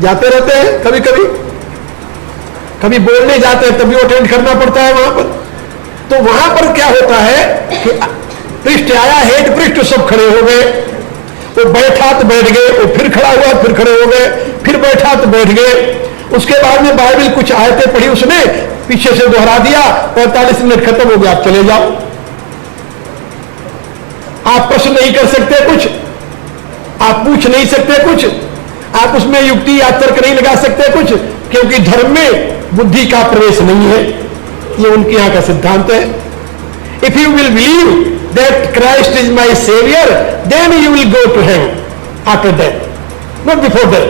जाते रहते हैं। कभी कभी कभी बोलने जाते हैं तभी अटेंड करना पड़ता है वहां पर। तो वहां पर क्या होता है कि पृष्ठ आया, हेड पृष्ठ सब खड़े हो गए, वो बैठा तो बैठ गए, वो फिर खड़ा हुआ फिर खड़े हो गए, फिर बैठा तो बैठ गए। उसके बाद में बाइबल कुछ आयतें पढ़ी उसने, पीछे से दोहरा दिया, 45 मिनट खत्म हो गया, आप चले जाओ। आप प्रश्न नहीं कर सकते कुछ, आप पूछ नहीं सकते कुछ, आप उसमें युक्ति या तर्क नहीं लगा सकते कुछ, क्योंकि धर्म में बुद्धि का प्रवेश नहीं है। ये उनके यहां का सिद्धांत है। If you will believe that Christ is my savior, then you will go to heaven after that, not before that.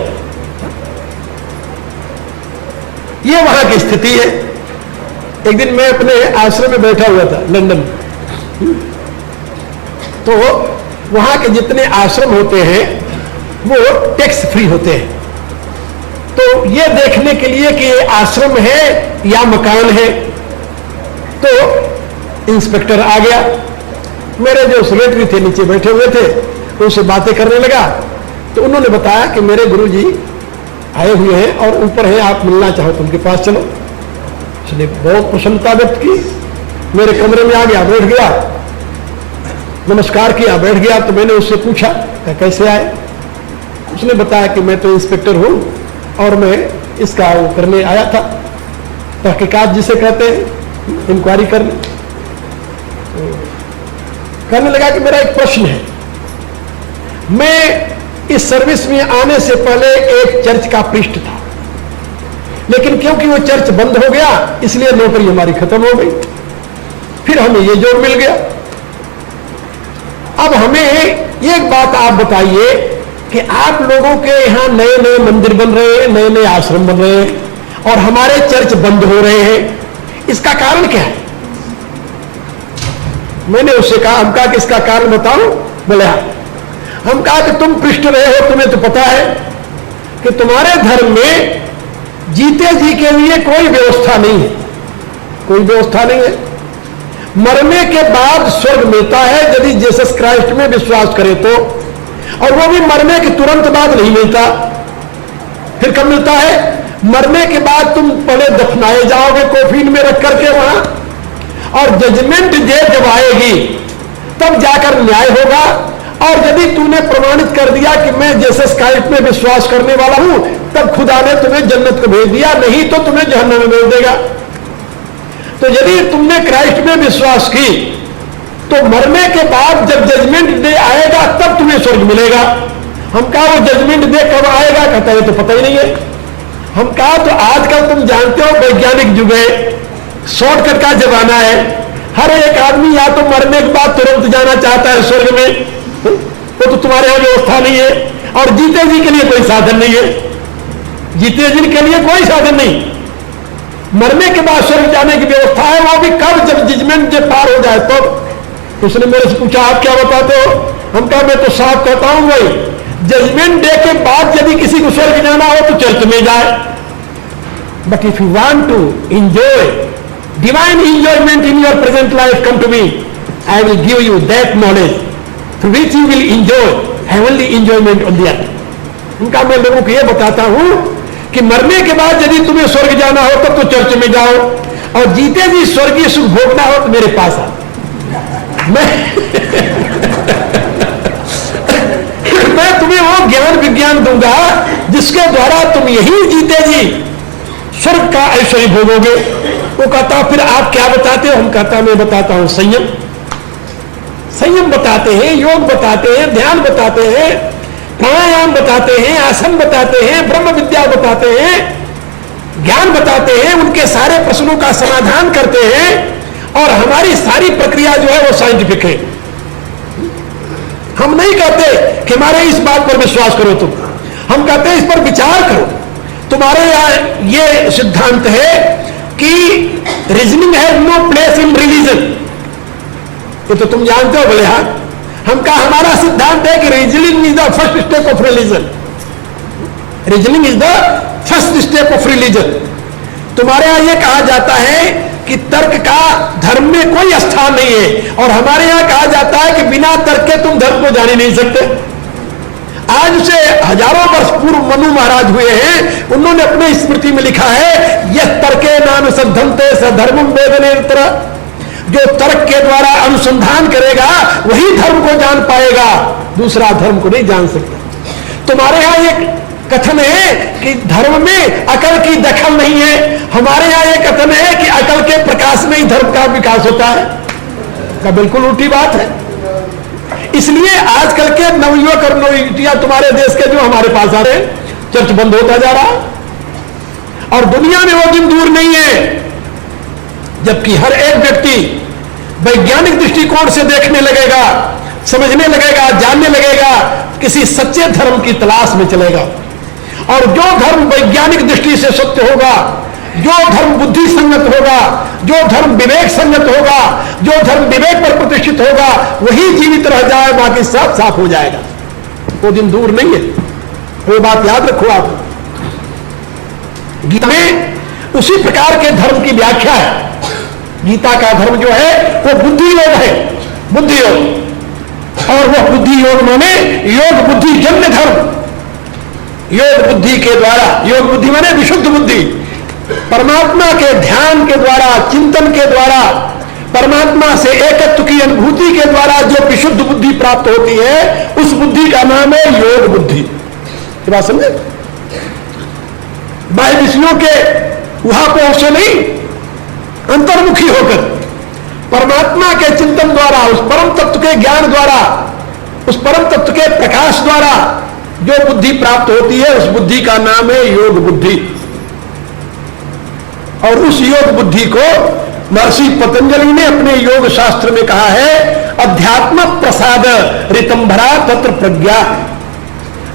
ये वहां की स्थिति है। एक दिन मैं अपने आश्रम में बैठा हुआ था लंदन में, तो वहां के जितने आश्रम होते हैं वो टैक्स फ्री होते हैं। तो ये देखने के लिए कि ये आश्रम है या मकान है, तो इंस्पेक्टर आ गया। मेरे जो सेक्रेटरी थे नीचे बैठे हुए थे, उनसे बातें करने लगा। तो उन्होंने बताया कि मेरे गुरुजी आए हुए हैं और ऊपर हैं, आप मिलना चाहो तो उनके पास चलो। उसने बहुत प्रसन्नता व्यक्त की, मेरे कमरे में आ गया, बैठ गया, नमस्कार किया, बैठ गया। तो मैंने उससे पूछा कैसे आए? उसने बताया कि मैं तो इंस्पेक्टर हूं और मैं इसका वो करने आया था, तहकीकात जिसे कहते हैं, इंक्वायरी करने। कहने लगा कि मेरा एक प्रश्न है, मैं इस सर्विस में आने से पहले एक चर्च का पृष्ठ था, लेकिन क्योंकि वो चर्च बंद हो गया इसलिए नौकरी हमारी खत्म हो गई, फिर हमें ये जॉब मिल गया। अब हमें एक बात आप बताइए कि आप लोगों के यहां नए नए मंदिर बन रहे हैं, नए नए आश्रम बन रहे हैं और हमारे चर्च बंद हो रहे हैं, इसका कारण क्या है? मैंने उससे कहा, हम कहा कि इसका कारण बताओ। बोले हम कहा कि तुम पृष्ठ रहे हो, तुम्हें तो पता है कि तुम्हारे धर्म में जीते जी के लिए कोई व्यवस्था नहीं है, कोई व्यवस्था नहीं है। मरने के बाद स्वर्ग मिलता है यदि जीसस क्राइस्ट में विश्वास करे तो, और वो भी मरने के तुरंत बाद नहीं मिलता। फिर कब मिलता है? मरने के बाद तुम पहले दफनाए जाओगे कोफीन में रख करके वहां, और जजमेंट डे जब आएगी तब जाकर न्याय होगा। और यदि तूने प्रमाणित कर दिया कि मैं जीसस क्राइस्ट में विश्वास करने वाला हूं, तब खुदा ने तुम्हें जन्नत को भेज दिया, नहीं तो तुम्हें जहन्नम में भेज देगा। तो यदि तुमने क्राइस्ट में विश्वास की तो मरने के बाद जब जजमेंट डे आएगा तब तुम्हें स्वर्ग मिलेगा। हम कहा वो जजमेंट डे कब आएगा? कहता है तो पता ही नहीं है। हम कहा तो आजकल तुम जानते हो वैज्ञानिक युग है, शॉर्टकट का जमाना है, हर एक आदमी या तो मरने के बाद तुरंत जाना चाहता है स्वर्ग में, वो तो तुम्हारे यहां व्यवस्था नहीं है, और जीते जी के लिए कोई साधन नहीं है, जीते जी के लिए कोई साधन नहीं, मरने के बाद स्वर्ग जाने की व्यवस्था है, वो भी कब, जब जजमेंट जब पार हो जाए तो। उसने मेरे से पूछा आप क्या बताते हो, हम कहा मैं तो साफ कहता हूं भाई, जजमेंट डे के बाद यदि किसी को स्वर्ग जाना हो तो चर्च में जाए, but if you want to enjoy divine enjoyment in your present life, come to me, I will give you that knowledge through which you will enjoy heavenly enjoyment on the earth. उनका मैं लोगों को यह बताता हूं कि मरने के बाद यदि तुम्हें स्वर्ग जाना हो तब तो चर्च में जाओ, और जीते जी स्वर्गीय सुख भोगना हो तो मेरे पास आओ, मैं तुम्हें वो ज्ञान विज्ञान दूंगा जिसके द्वारा तुम यही जीते जी स्वर्ग का ऐश्वर्य भोगोगे। वो कहता फिर आप क्या बताते हो, हम कहता मैं बताता हूं संयम, संयम बताते हैं, योग बताते हैं, ध्यान बताते हैं, प्राणायाम बताते हैं, आसन बताते हैं, ब्रह्म विद्या बताते हैं, ज्ञान बताते हैं, उनके सारे प्रश्नों का समाधान करते हैं, और हमारी सारी प्रक्रिया जो है वो साइंटिफिक है। हम नहीं कहते कि हमारे इस बात पर विश्वास करो तुम, हम कहते हैं इस पर विचार करो। तुम्हारे यहां ये सिद्धांत है कि reasoning has no place in religion, ये तो तुम जानते हो बोले हाँ, हम कहा हमारा सिद्धांत है कि reasoning is the first step of religion, reasoning is the first step of religion. तुम्हारे यहां यह कहा जाता है कि तर्क का धर्म में कोई स्थान नहीं है, और हमारे यहां कहा जाता है कि बिना तर्क के तुम धर्म को जान ही नहीं सकते। आज से हजारों वर्ष पूर्व मनु महाराज हुए हैं, उन्होंने अपने स्मृति में लिखा है यह तर्के नाम सद्धंते सधर्मम वेदनेत्र, जो तर्क के द्वारा अनुसंधान करेगा वही धर्म को जान पाएगा, दूसरा धर्म को नहीं जान सकता। तुम्हारे यहां एक कथन है कि धर्म में अकल की दखल नहीं है, हमारे यहां एक कथन है कि अकल के प्रकाश में ही धर्म का विकास होता है, का बिल्कुल उल्टी बात है। इसलिए आजकल के नवयुवक और नवयुवतियां तुम्हारे देश के जो हमारे पास आ रहे हैं, चर्च बंद होता जा रहा, और दुनिया में वो दिन दूर नहीं है जबकि हर एक व्यक्ति वैज्ञानिक दृष्टिकोण से देखने लगेगा, समझने लगेगा, जानने लगेगा, किसी सच्चे धर्म की तलाश में चलेगा, और जो धर्म वैज्ञानिक दृष्टि से सत्य होगा, जो धर्म बुद्धि संगत होगा, जो धर्म विवेक संगत होगा, जो धर्म विवेक पर प्रतिष्ठित होगा, वही जीवित रह जाए, बाकी सब साफ हो जाएगा। वो दिन दूर नहीं है, वो बात याद रखो आप। गीता में उसी प्रकार के धर्म की व्याख्या है। गीता का धर्म जो है वो बुद्धि योग है, बुद्धि योग, और वह बुद्धि योग माने योग बुद्धि जन्य धर्म, योग बुद्धि के द्वारा, योग बुद्धि माने विशुद्ध बुद्धि, परमात्मा के ध्यान के द्वारा, चिंतन के द्वारा, परमात्मा से एकत्व की अनुभूति के द्वारा जो विशुद्ध बुद्धि प्राप्त होती है, उस बुद्धि का नाम है योग बुद्धि। ये बात समझे? बाह्य विषयों के वहां पहुंच से नहीं, अंतर्मुखी होकर परमात्मा के चिंतन द्वारा, उस परम तत्व के ज्ञान द्वारा, उस परम तत्व के प्रकाश द्वारा जो बुद्धि प्राप्त होती है, उस बुद्धि का नाम है योग बुद्धि। और उस योग बुद्धि को महर्षि पतंजलि ने अपने योग शास्त्र में कहा है अध्यात्म प्रसाद ऋतंभरा तत्र प्रज्ञा।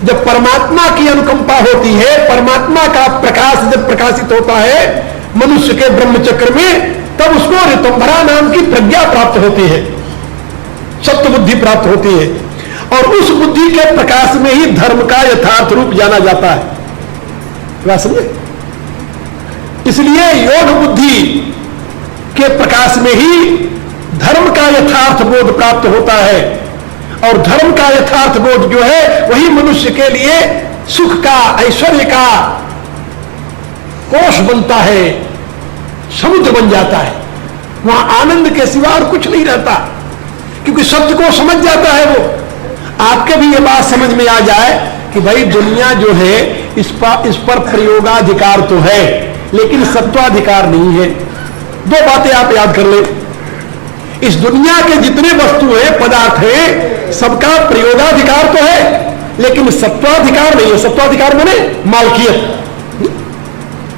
जब परमात्मा की अनुकंपा होती है, परमात्मा का प्रकाश जब प्रकाशित होता है मनुष्य के ब्रह्मचक्र में, तब उसको ऋतंभरा नाम की प्रज्ञा प्राप्त होती है, सत्य बुद्धि प्राप्त होती है, और उस बुद्धि के प्रकाश में ही धर्म का यथार्थ रूप जाना जाता है। क्या समझे? इसलिए योग बुद्धि के प्रकाश में ही धर्म का यथार्थ बोध प्राप्त होता है, और धर्म का यथार्थ बोध जो है वही मनुष्य के लिए सुख का, ऐश्वर्य का कोष बनता है, समुद्र बन जाता है। वहां आनंद के सिवा और कुछ नहीं रहता, क्योंकि सत्य को समझ जाता है वो। आपके भी ये बात समझ में आ जाए कि भाई दुनिया जो है इस पर प्रयोगाधिकार तो है, लेकिन सत्वाधिकार नहीं है। दो बातें आप याद कर ले, इस दुनिया के जितने वस्तु है, पदार्थ है, सबका प्रयोगाधिकार तो है, लेकिन सत्वाधिकार नहीं है। सत्वाधिकार माने मालकियत,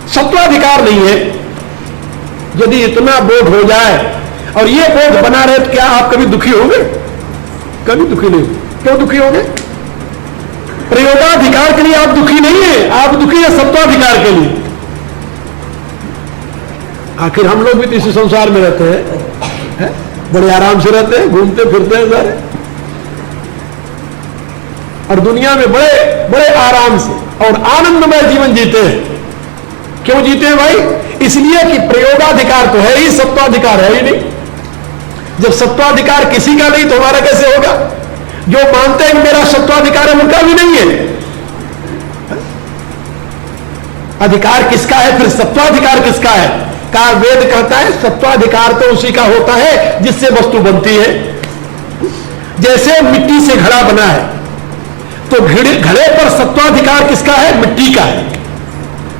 सत्वाधिकार नहीं है। यदि इतना बोध हो जाए और ये बोध बना रहे तो क्या आप कभी दुखी होंगे? कभी दुखी नहीं। क्यों दुखी होंगे? प्रयोगाधिकार के लिए आप दुखी नहीं है, आप दुखी है सत्वाधिकार के लिए। आखिर हम लोग भी तो इसी संसार में रहते हैं, बड़े आराम से रहते हैं, घूमते फिरते हैं सारे, और दुनिया में बड़े बड़े आराम से और आनंदमय जीवन जीते हैं। क्यों जीते हैं भाई? इसलिए कि प्रयोगाधिकार तो है ही, सत्वाधिकार है ही नहीं। जब सत्वाधिकार किसी का नहीं तो हमारा कैसे होगा? जो मानते हैं कि मेरा सत्वाधिकार है उनका भी नहीं है। अधिकार किसका है फिर? सत्वाधिकार किसका है? का वेद कहता है सत्वाधिकार तो उसी का होता है जिससे वस्तु बनती है। जैसे मिट्टी से घड़ा बना है तो घड़े पर सत्वाधिकार किसका है? मिट्टी का है।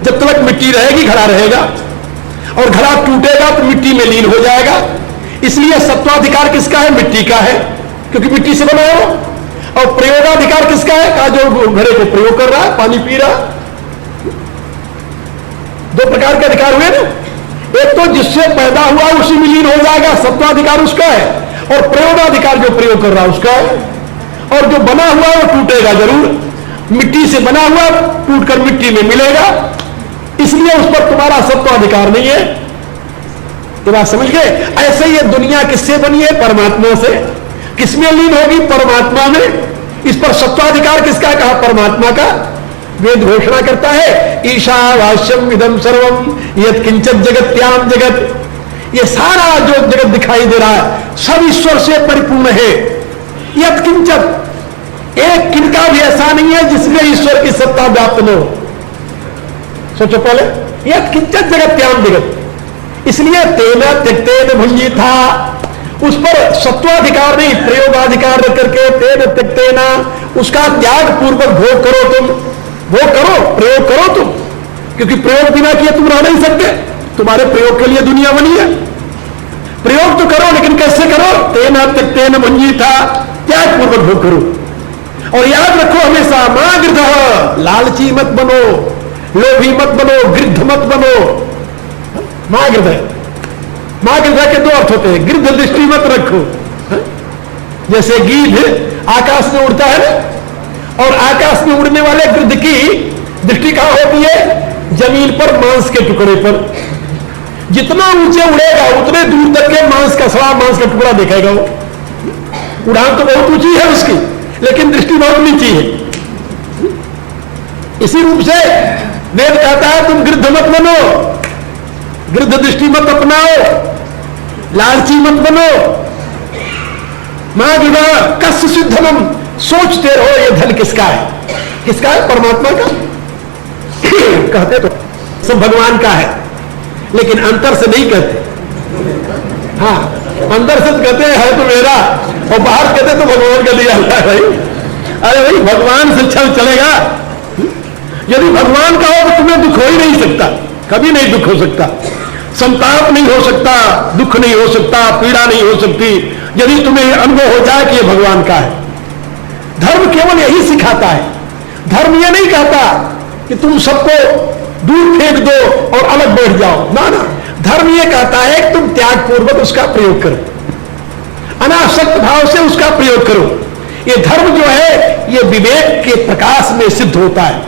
जब तक मिट्टी रहेगी घड़ा रहेगा, और घड़ा टूटेगा तो मिट्टी में लीन हो जाएगा। इसलिए सत्वाधिकार किसका है? मिट्टी का है, क्योंकि मिट्टी से बना हो। और प्रयोगाधिकार किसका है? का जो घड़े को प्रयोग कर रहा है, पानी पी रहा। दो प्रकार के अधिकार हुए ना। एक तो जिससे पैदा हुआ उसी में लीन हो जाएगा, सत्वाधिकार उसका है, और प्रयोगाधिकार जो प्रयोग कर रहा है उसका है। और जो बना हुआ वो टूटेगा जरूर, मिट्टी से बना हुआ टूटकर मिट्टी में मिलेगा, इसलिए उस पर तुम्हारा सत्वाधिकार नहीं है। ये बात समझ गए? ऐसे ये दुनिया किससे बनी है? परमात्मा से। किसमें लीन होगी? परमात्मा में। इस पर सत्वाधिकार किसका? कहा परमात्मा का। वेद घोषणा करता है ईशावास्यम इदम सर्वम यत् किंचित जगत्याम जगत। ये सारा जो जगत दिखाई दे रहा है सब ईश्वर से परिपूर्ण है। यत् किंचित, एक किनका भी ऐसा नहीं है जिसमें ईश्वर की सत्ता व्याप्त न हो। सोचो पहले, यत् किंचित जगत्याम जगत। इसलिए तेना त्यक्तेन भुंजी था, उस पर सत्वाधिकार नहीं, प्रयोगाधिकार करके तेन त्यक्तेना, उसका त्याग पूर्वक भोग करो तुम। भोग करो, प्रयोग करो तुम, क्योंकि प्रयोग बिना किए तुम रह नहीं सकते। तुम्हारे प्रयोग के लिए दुनिया बनी है। प्रयोग तो करो, लेकिन कैसे करो? तेना त्यक्तेन भुंजी था, त्याग पूर्वक भोग करो। और याद रखो हमेशा, मां गृध, लालची मत बनो, लोभी मत बनो, गृद्ध मत बनो। मां गृध, मां गृध के दो अर्थ होते हैं। गृद्ध दृष्टि मत रखो, जैसे गीध आकाश में उड़ता है ना, और आकाश में उड़ने वाले गृद्ध की दृष्टि कहां होती है? जमीन पर, मांस के टुकड़े पर। जितना ऊंचे उड़ेगा उतने दूर तक के मांस का सड़ा मांस का टुकड़ा दिखेगा वो। उड़ान तो बहुत ऊंची है उसकी, लेकिन दृष्टि बहुत नीची है। इसी रूप से वेद कहता है तुम गृद्ध मत बनो, गृद्ध दृष्टि मत अपनाओ, लालची मत बनो। मां गिरा कस्य सिद्धम, सोचते रहो ये धन किसका है? किसका है? परमात्मा का। कहते तो सब भगवान का है, लेकिन अंतर से नहीं कहते। हाँ, अंदर से कहते हैं है तो मेरा, और बाहर कहते तो भगवान का लिया है भाई। अरे भाई, भगवान से चलेगा? यदि भगवान का हो तो तुम्हें दुख हो ही नहीं सकता, कभी नहीं दुख हो सकता, संताप नहीं हो सकता, दुख नहीं हो सकता, पीड़ा नहीं हो सकती, यदि तुम्हें अनुभव हो जाए कि ये भगवान का है। धर्म केवल यही सिखाता है। धर्म ये नहीं कहता कि तुम सबको दूर फेंक दो और अलग बैठ जाओ, ना ना। धर्म ये कहता है कि तुम त्याग पूर्वक उसका प्रयोग करो, अनासक्त भाव से उसका प्रयोग करो। ये धर्म जो है ये विवेक के प्रकाश में सिद्ध होता है।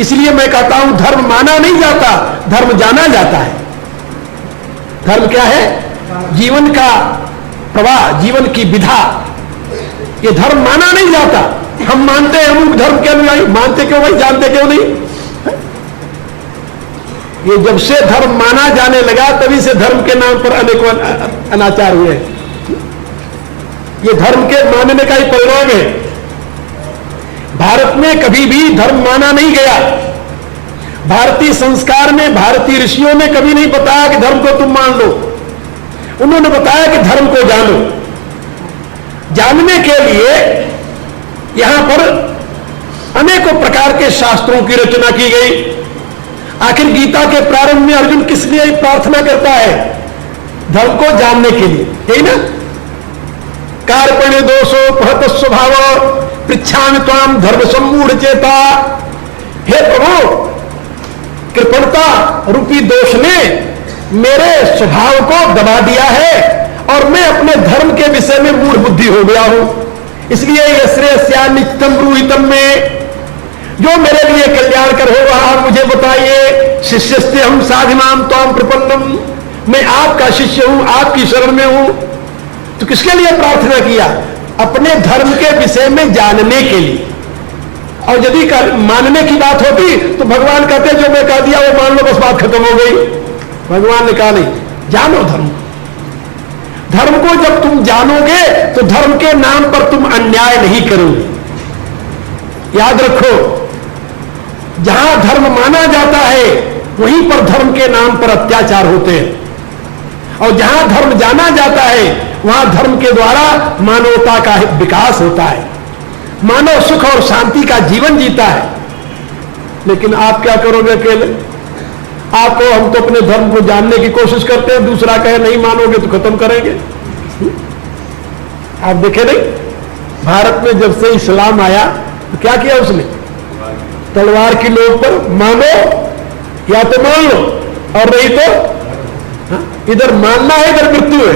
इसलिए मैं कहता हूं धर्म माना नहीं जाता, धर्म जाना जाता है। धर्म क्या है? जीवन का प्रवाह, जीवन की विधा। ये धर्म माना नहीं जाता। हम मानते हैं अमुक धर्म के अनुयायी, मानते क्यों भाई? जानते क्यों नहीं? ये जब से धर्म माना जाने लगा तभी से धर्म के नाम पर अनेकों अनाचार हुए। ये धर्म के मानने का ही परिणाम है। भारत में कभी भी धर्म माना नहीं गया। भारतीय संस्कार में भारतीय ऋषियों ने कभी नहीं बताया कि धर्म को तुम मान लो। उन्होंने बताया कि धर्म को जानो। जानने के लिए यहां पर अनेकों प्रकार के शास्त्रों की रचना की गई। आखिर गीता के प्रारंभ में अर्जुन किस लिए प्रार्थना करता है? धर्म को जानने के लिए, यही ना? कार्पण्य दोषो पहत स्वभाव पृच्छामि त्वाम धर्म सम्मूढ़ चेता। हे प्रभु, कृपणता रूपी दोष ने मेरे स्वभाव को दबा दिया है और मैं अपने धर्म के विषय में मूढ़ बुद्धि हो गया हूं। इसलिए ये श्रेयस्या नित्यम ब्रूहितम में जो मेरे लिए कल्याण कर हो वह मुझे बताइए। शिष्यस्ते हम साधिमाम त्वाम प्रपन्नम, मैं आपका शिष्य हूं, आपकी शरण में हूं। तो किसके लिए प्रार्थना किया? अपने धर्म के विषय में जानने के लिए। और यदि मानने की बात होती तो भगवान कहते जो मैं कह दिया वो मान लो, बस बात खत्म हो गई। भगवान ने कहा नहीं, जानो धर्म। धर्म को जब तुम जानोगे तो धर्म के नाम पर तुम अन्याय नहीं करोगे। याद रखो, जहां धर्म माना जाता है वहीं पर धर्म के नाम पर अत्याचार होते हैं, और जहां धर्म जाना जाता है वहां धर्म के द्वारा मानवता का विकास होता है, मानव सुख और शांति का जीवन जीता है। लेकिन आप क्या करोगे अकेले? आपको हम तो अपने धर्म को जानने की कोशिश करते हैं, दूसरा कहे नहीं मानोगे तो खत्म करेंगे। आप देखे नहीं, भारत में जब से इस्लाम आया तो क्या किया उसने? तलवार की नोक पर मानो या तो मान लो और नहीं तो हा? इधर मानना है इधर मृत्यु है,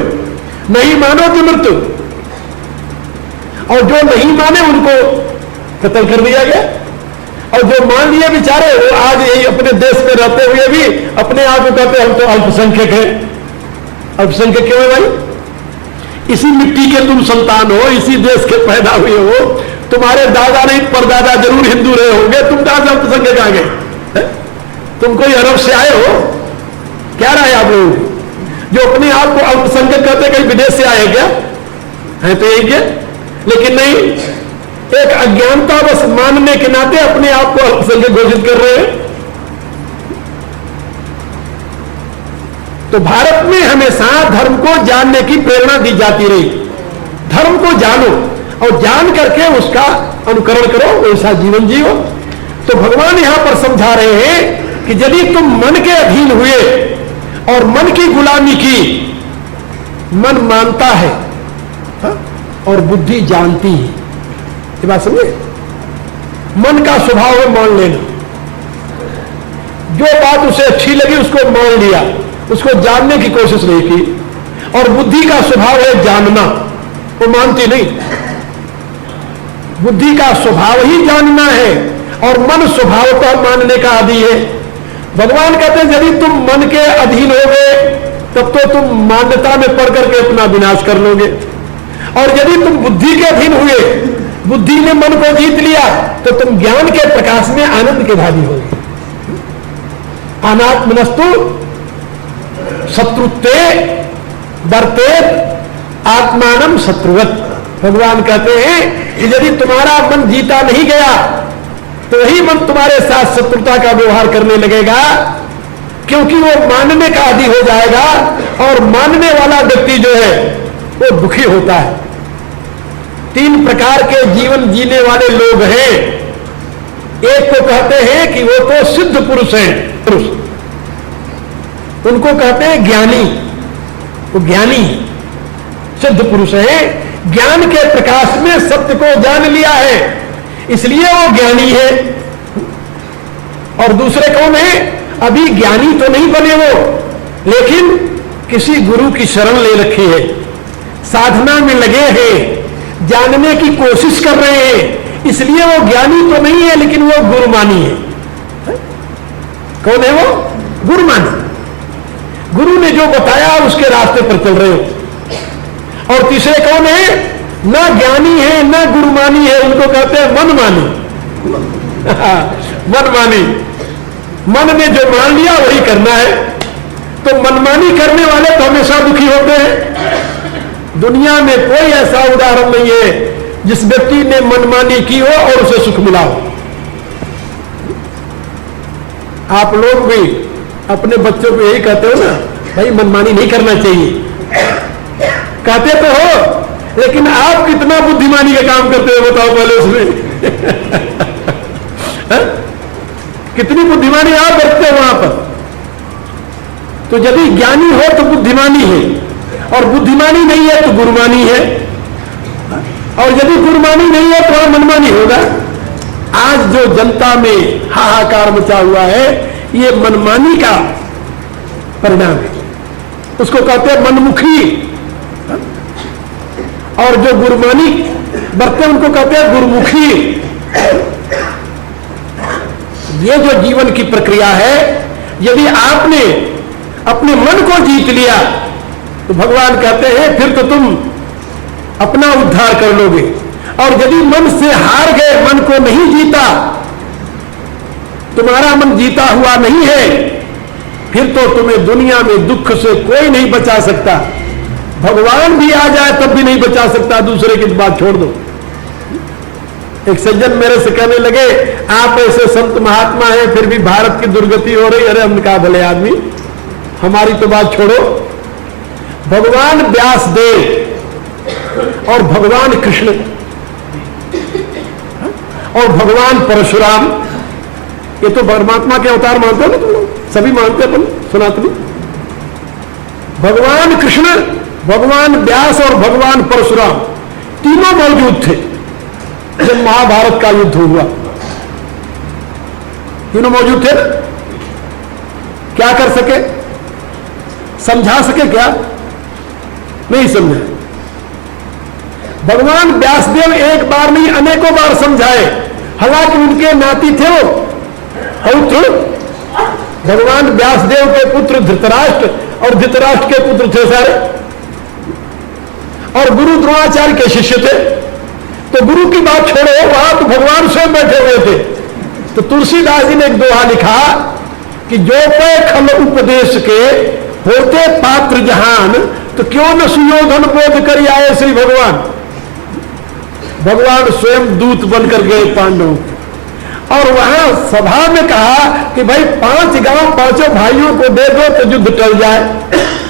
नहीं मानो तो मृत्यु। और जो नहीं माने उनको कत्ल कर दिया गया, और जो मान लिए बेचारे वो आज यही अपने देश में रहते हुए भी अपने आप को कहते हम तो अल्पसंख्यक हैं। अल्पसंख्यक क्यों है भाई? इसी मिट्टी के तुम संतान हो, इसी देश के पैदा हुए हो, तुम्हारे दादा नहीं परदादा जरूर हिंदू रहे होंगे, तुम कहां से अल्पसंख्यक आ गए? तुम कोई अरब से आए हो? क्या रहा है आप लोग जो अपने आप को अल्पसंख्यक कहते कहीं विदेश से आए क्या? है तो यही क्या? लेकिन नहीं, एक अज्ञानता बस मानने के नाते अपने आप को अल्पसंख्यक घोषित कर रहे हैं। तो भारत में हमेशा धर्म को जानने की प्रेरणा दी जाती रही। धर्म को जानो और जान करके उसका अनुकरण करो, वैसा जीवन जियो। तो भगवान यहां पर समझा रहे हैं कि यदि तुम मन के अधीन हुए और मन की गुलामी की, मन मानता है हा? और बुद्धि जानती है, ये बात समझे? मन का स्वभाव है मान लेना, जो बात उसे अच्छी लगी उसको मान लिया, उसको जानने की कोशिश नहीं की। और बुद्धि का स्वभाव है जानना, वो मानती नहीं। बुद्धि का स्वभाव ही जानना है और मन स्वभाव का मानने का आदि है। भगवान कहते हैं यदि तुम मन के अधीन हो गए तब तो तुम मान्यता में पड़ करके अपना विनाश कर लोगे, और यदि तुम बुद्धि के अधीन हुए, बुद्धि ने मन को जीत लिया, तो तुम ज्ञान के प्रकाश में आनंद के भागी होगे। अनात्मनस्तु शत्रुत्वे वर्ते आत्मानम शत्रुवत। भगवान कहते हैं कि यदि तुम्हारा मन जीता नहीं गया तो वही मन तुम्हारे साथ शत्रुता का व्यवहार करने लगेगा, क्योंकि वो मानने का आदी हो जाएगा, और मानने वाला व्यक्ति जो है वो दुखी होता है। 3 प्रकार के जीवन जीने वाले लोग हैं। एक को कहते हैं कि वो तो सिद्ध पुरुष हैं, पुरुष, उनको कहते हैं ज्ञानी। वो ज्ञानी सिद्ध पुरुष है, ज्ञान के प्रकाश में सत्य को जान लिया है, इसलिए वो ज्ञानी है। और दूसरे कौन है? अभी ज्ञानी तो नहीं बने वो, लेकिन किसी गुरु की शरण ले रखी है, साधना में लगे हैं, जानने की कोशिश कर रहे हैं, इसलिए वो ज्ञानी तो नहीं है लेकिन वो गुरुमानी है। कौन है वो? गुरुमानी। गुरु ने जो बताया उसके रास्ते पर चल रहे हो। और तीसरे कौन है? ना ज्ञानी है ना गुरुमानी है, उनको कहते हैं मनमानी। मनमानी, मन ने जो मान लिया वही करना है। तो मनमानी करने वाले तो हमेशा दुखी होते हैं। दुनिया में कोई ऐसा उदाहरण नहीं है जिस व्यक्ति ने मनमानी की हो और उसे सुख मिला हो। आप लोग भी अपने बच्चों को यही कहते हो ना, भाई मनमानी नहीं करना चाहिए, कहते तो हो, लेकिन आप कितना बुद्धिमानी का काम करते हो बताओ पहले उसमें। कितनी बुद्धिमानी आप बरतते हो वहां पर। तो यदि ज्ञानी हो तो बुद्धिमानी है, और बुद्धिमानी नहीं है तो गुरुमानी है, और यदि गुरुमानी नहीं है तो वहां मनमानी होगा। आज जो जनता में हाहाकार मचा हुआ है, ये मनमानी का परिणाम है। उसको कहते हैं मनमुखी, और जो गुरमानी बरते उनको कहते हैं गुरुमुखी। ये जो जीवन की प्रक्रिया है, यदि आपने अपने मन को जीत लिया तो भगवान कहते हैं फिर तो तुम अपना उद्धार कर लोगे। और यदि मन से हार गए, मन को नहीं जीता, तुम्हारा मन जीता हुआ नहीं है, फिर तो तुम्हें दुनिया में दुख से कोई नहीं बचा सकता। भगवान भी आ जाए तब भी नहीं बचा सकता, दूसरे की बात छोड़ दो। एक सज्जन मेरे से कहने लगे, आप ऐसे संत महात्मा हैं फिर भी भारत की दुर्गति हो रही। अरे हमने कहा भले आदमी, हमारी तो बात छोड़ो। भगवान व्यासदेव और भगवान कृष्ण और भगवान परशुराम, ये तो परमात्मा के अवतार मानते हो ना तुम लोग, सभी मानते हैं अपन सनातनी। भगवान कृष्ण, भगवान व्यास और भगवान परशुराम तीनों मौजूद थे जब महाभारत का युद्ध हुआ। तीनों मौजूद थे। क्या कर सके? समझा सके क्या? नहीं समझा। भगवान व्यासदेव एक बार नहीं अनेकों बार समझाए, हालांकि उनके नाती थे वो पौत्र। भगवान व्यासदेव के पुत्र धृतराष्ट्र और धृतराष्ट्र के पुत्र थे सारे, और गुरु द्रोणाचार्य के शिष्य थे। तो गुरु की बात छोड़ो, वहां तो भगवान स्वयं बैठे हुए थे। तो तुलसीदास जी ने एक दोहा लिखा कि जो पे खल उपदेश के होते पात्र जहान, तो क्यों न सुयोधन बोध कर आए श्री भगवान। भगवान स्वयं दूत बनकर गए पांडवों, और वहां सभा में कहा कि भाई 5 गांव 5 भाइयों को दे दो तो युद्ध टल जाए।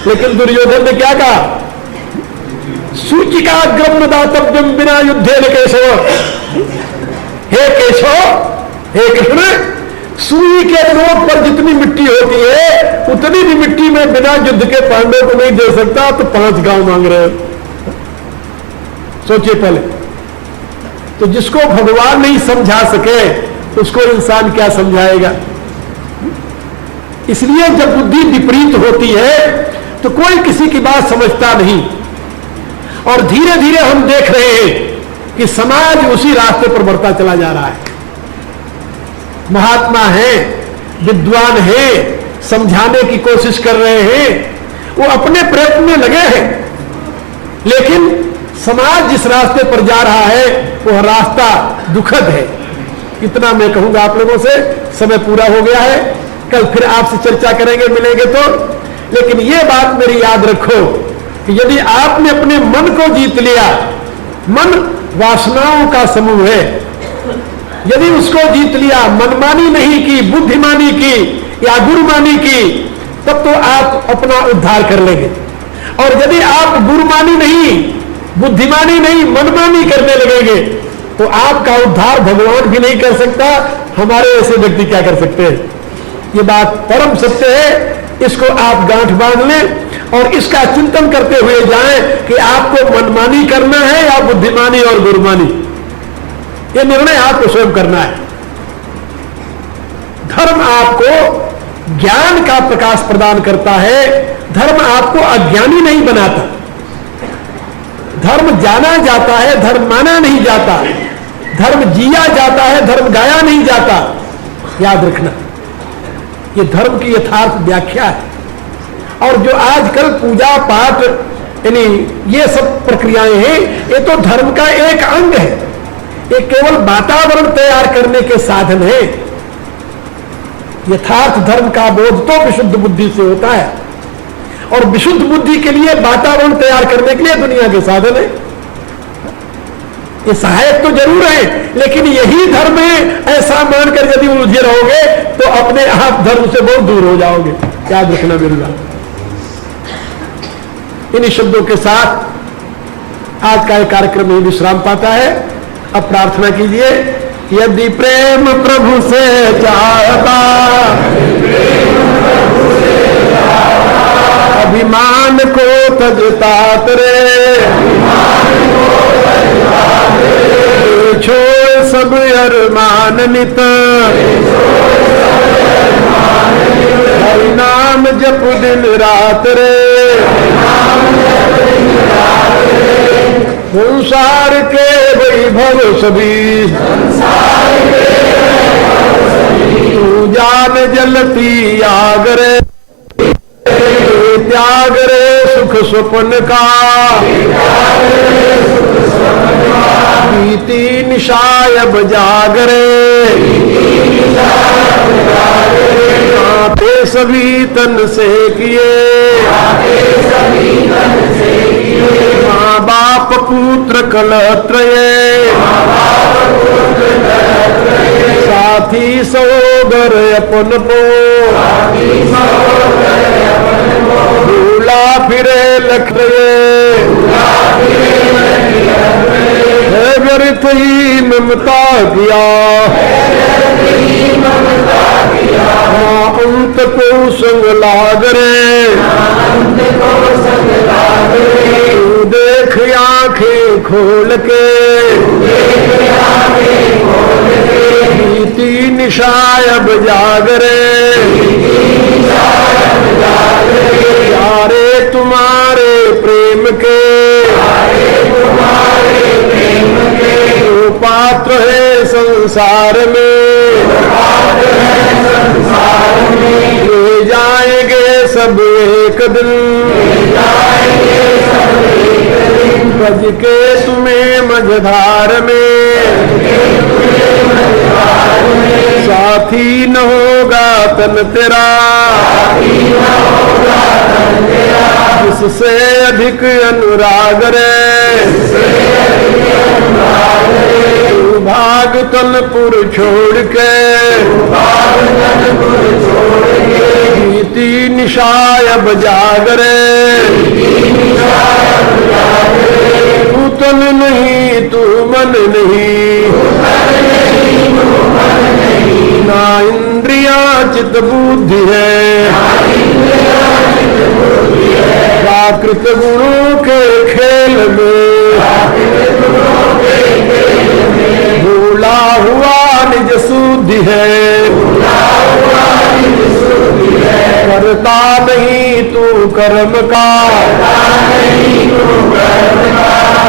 लेकिन दुर्योधन ने क्या कहा? सूचिकाग्रम दातव्यम बिना युद्धे न केशव। हे केशव, हे कृष्ण, सुई के नोक पर जितनी मिट्टी होती है उतनी भी मिट्टी में बिना युद्ध के पांडव को नहीं दे सकता, तो 5 गांव मांग रहे हो। सोचिए पहले तो, जिसको भगवान नहीं समझा सके उसको इंसान क्या समझाएगा। इसलिए जब बुद्धि विपरीत होती है तो कोई किसी की बात समझता नहीं, और धीरे धीरे हम देख रहे हैं कि समाज उसी रास्ते पर बढ़ता चला जा रहा है। महात्मा हैं, विद्वान हैं, समझाने की कोशिश कर रहे हैं, वो अपने प्रयत्न में लगे हैं, लेकिन समाज जिस रास्ते पर जा रहा है वह रास्ता दुखद है। इतना मैं कहूंगा आप लोगों से। समय पूरा हो गया है, कल फिर आपसे चर्चा करेंगे, मिलेंगे तो। लेकिन यह बात मेरी याद रखो कि यदि आपने अपने मन को जीत लिया, मन वासनाओं का समूह है, यदि उसको जीत लिया, मनमानी नहीं की, बुद्धिमानी की या गुरुमानी की, तब तो आप अपना उद्धार कर लेंगे। और यदि आप गुरुमानी नहीं, बुद्धिमानी नहीं, मनमानी करने लगेंगे तो आपका उद्धार भगवान भी नहीं कर सकता, हमारे ऐसे व्यक्ति क्या कर सकते हैं। ये बात परम सत्य है, इसको आप गांठ बांध लें और इसका चिंतन करते हुए जाएं कि आपको मनमानी करना है या बुद्धिमानी और गुरुमानी। ये निर्णय आपको स्वयं करना है। धर्म आपको ज्ञान का प्रकाश प्रदान करता है, धर्म आपको अज्ञानी नहीं बनाता। धर्म जाना जाता है, धर्म माना नहीं जाता। धर्म जिया जाता है, धर्म गाया नहीं जाता। याद रखना, ये धर्म की यथार्थ व्याख्या है। और जो आजकल पूजा पाठ यानी ये सब प्रक्रियाएं हैं, ये तो धर्म का एक अंग है। ये केवल वातावरण तैयार करने के साधन है। यथार्थ धर्म का बोध तो विशुद्ध बुद्धि से होता है, और विशुद्ध बुद्धि के लिए वातावरण तैयार करने के लिए दुनिया के साधन है। ये सहायक तो जरूर है, लेकिन यही धर्म है ऐसा मानकर यदि उलझे रहोगे तो अपने आप धर्म से बहुत दूर हो जाओगे। याद रखना मेरी बात। इन्हीं शब्दों के साथ आज का यह कार्यक्रम यही विश्राम पाता है। अब प्रार्थना कीजिए। यदि प्रेम प्रभु से चाहता, अभिमान को तजता करे, छोड़ सब अरमान नित, जप दिन रात रे, संसार के वैभव सभी, तू जान जलती आग रे, त्याग रे सुख स्वप्न का, बीती निशायब जागरे, नाते सभी तन से किए, माँ बाप पुत्र कलत्रये, साथी सहोदर अपन पो, भूला फिरे लखरे, है व्यर्थ ही ममता किया, हाँ अंत को संग लागरे, तू देख आंखें खोल के, बीती निशायब जागरे, यारे तुम्हारे प्रेम के, जो पात्र है संसार में, ले जाएंगे सब एक दिन, बज के तुम्हें मझधार में, साथी न होगा तन तेरा, जिससे अधिक अनुराग रे, तू भाग तनपुर छोड़ के, बीती निशायब जागरे, तू तन नहीं तू मन नहीं, ना इंद्रिया चित बुद्धि है, प्राकृत गुणों के खेल में, भूला हुआ निज शुद्धि है, करता नहीं तू कर्म का,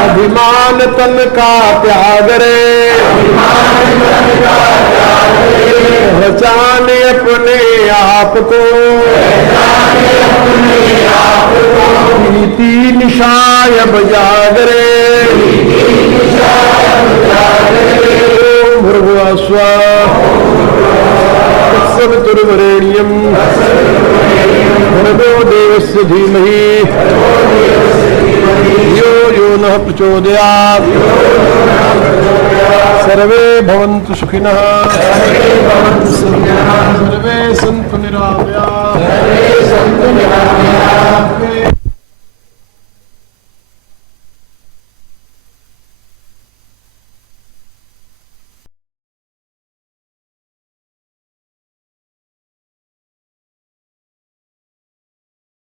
अभिमान तन का त्याग रे, पहचान अपने आप को, बीती निशायब जागरे, भृगुस्व तत्सवितुर्वरेण्यं भर्गो देवस्य धीमहि यो यो नः प्रचोदयात्, सर्वे भवन्तु सुखिनः, सर्वे सन्तु निरामयाः।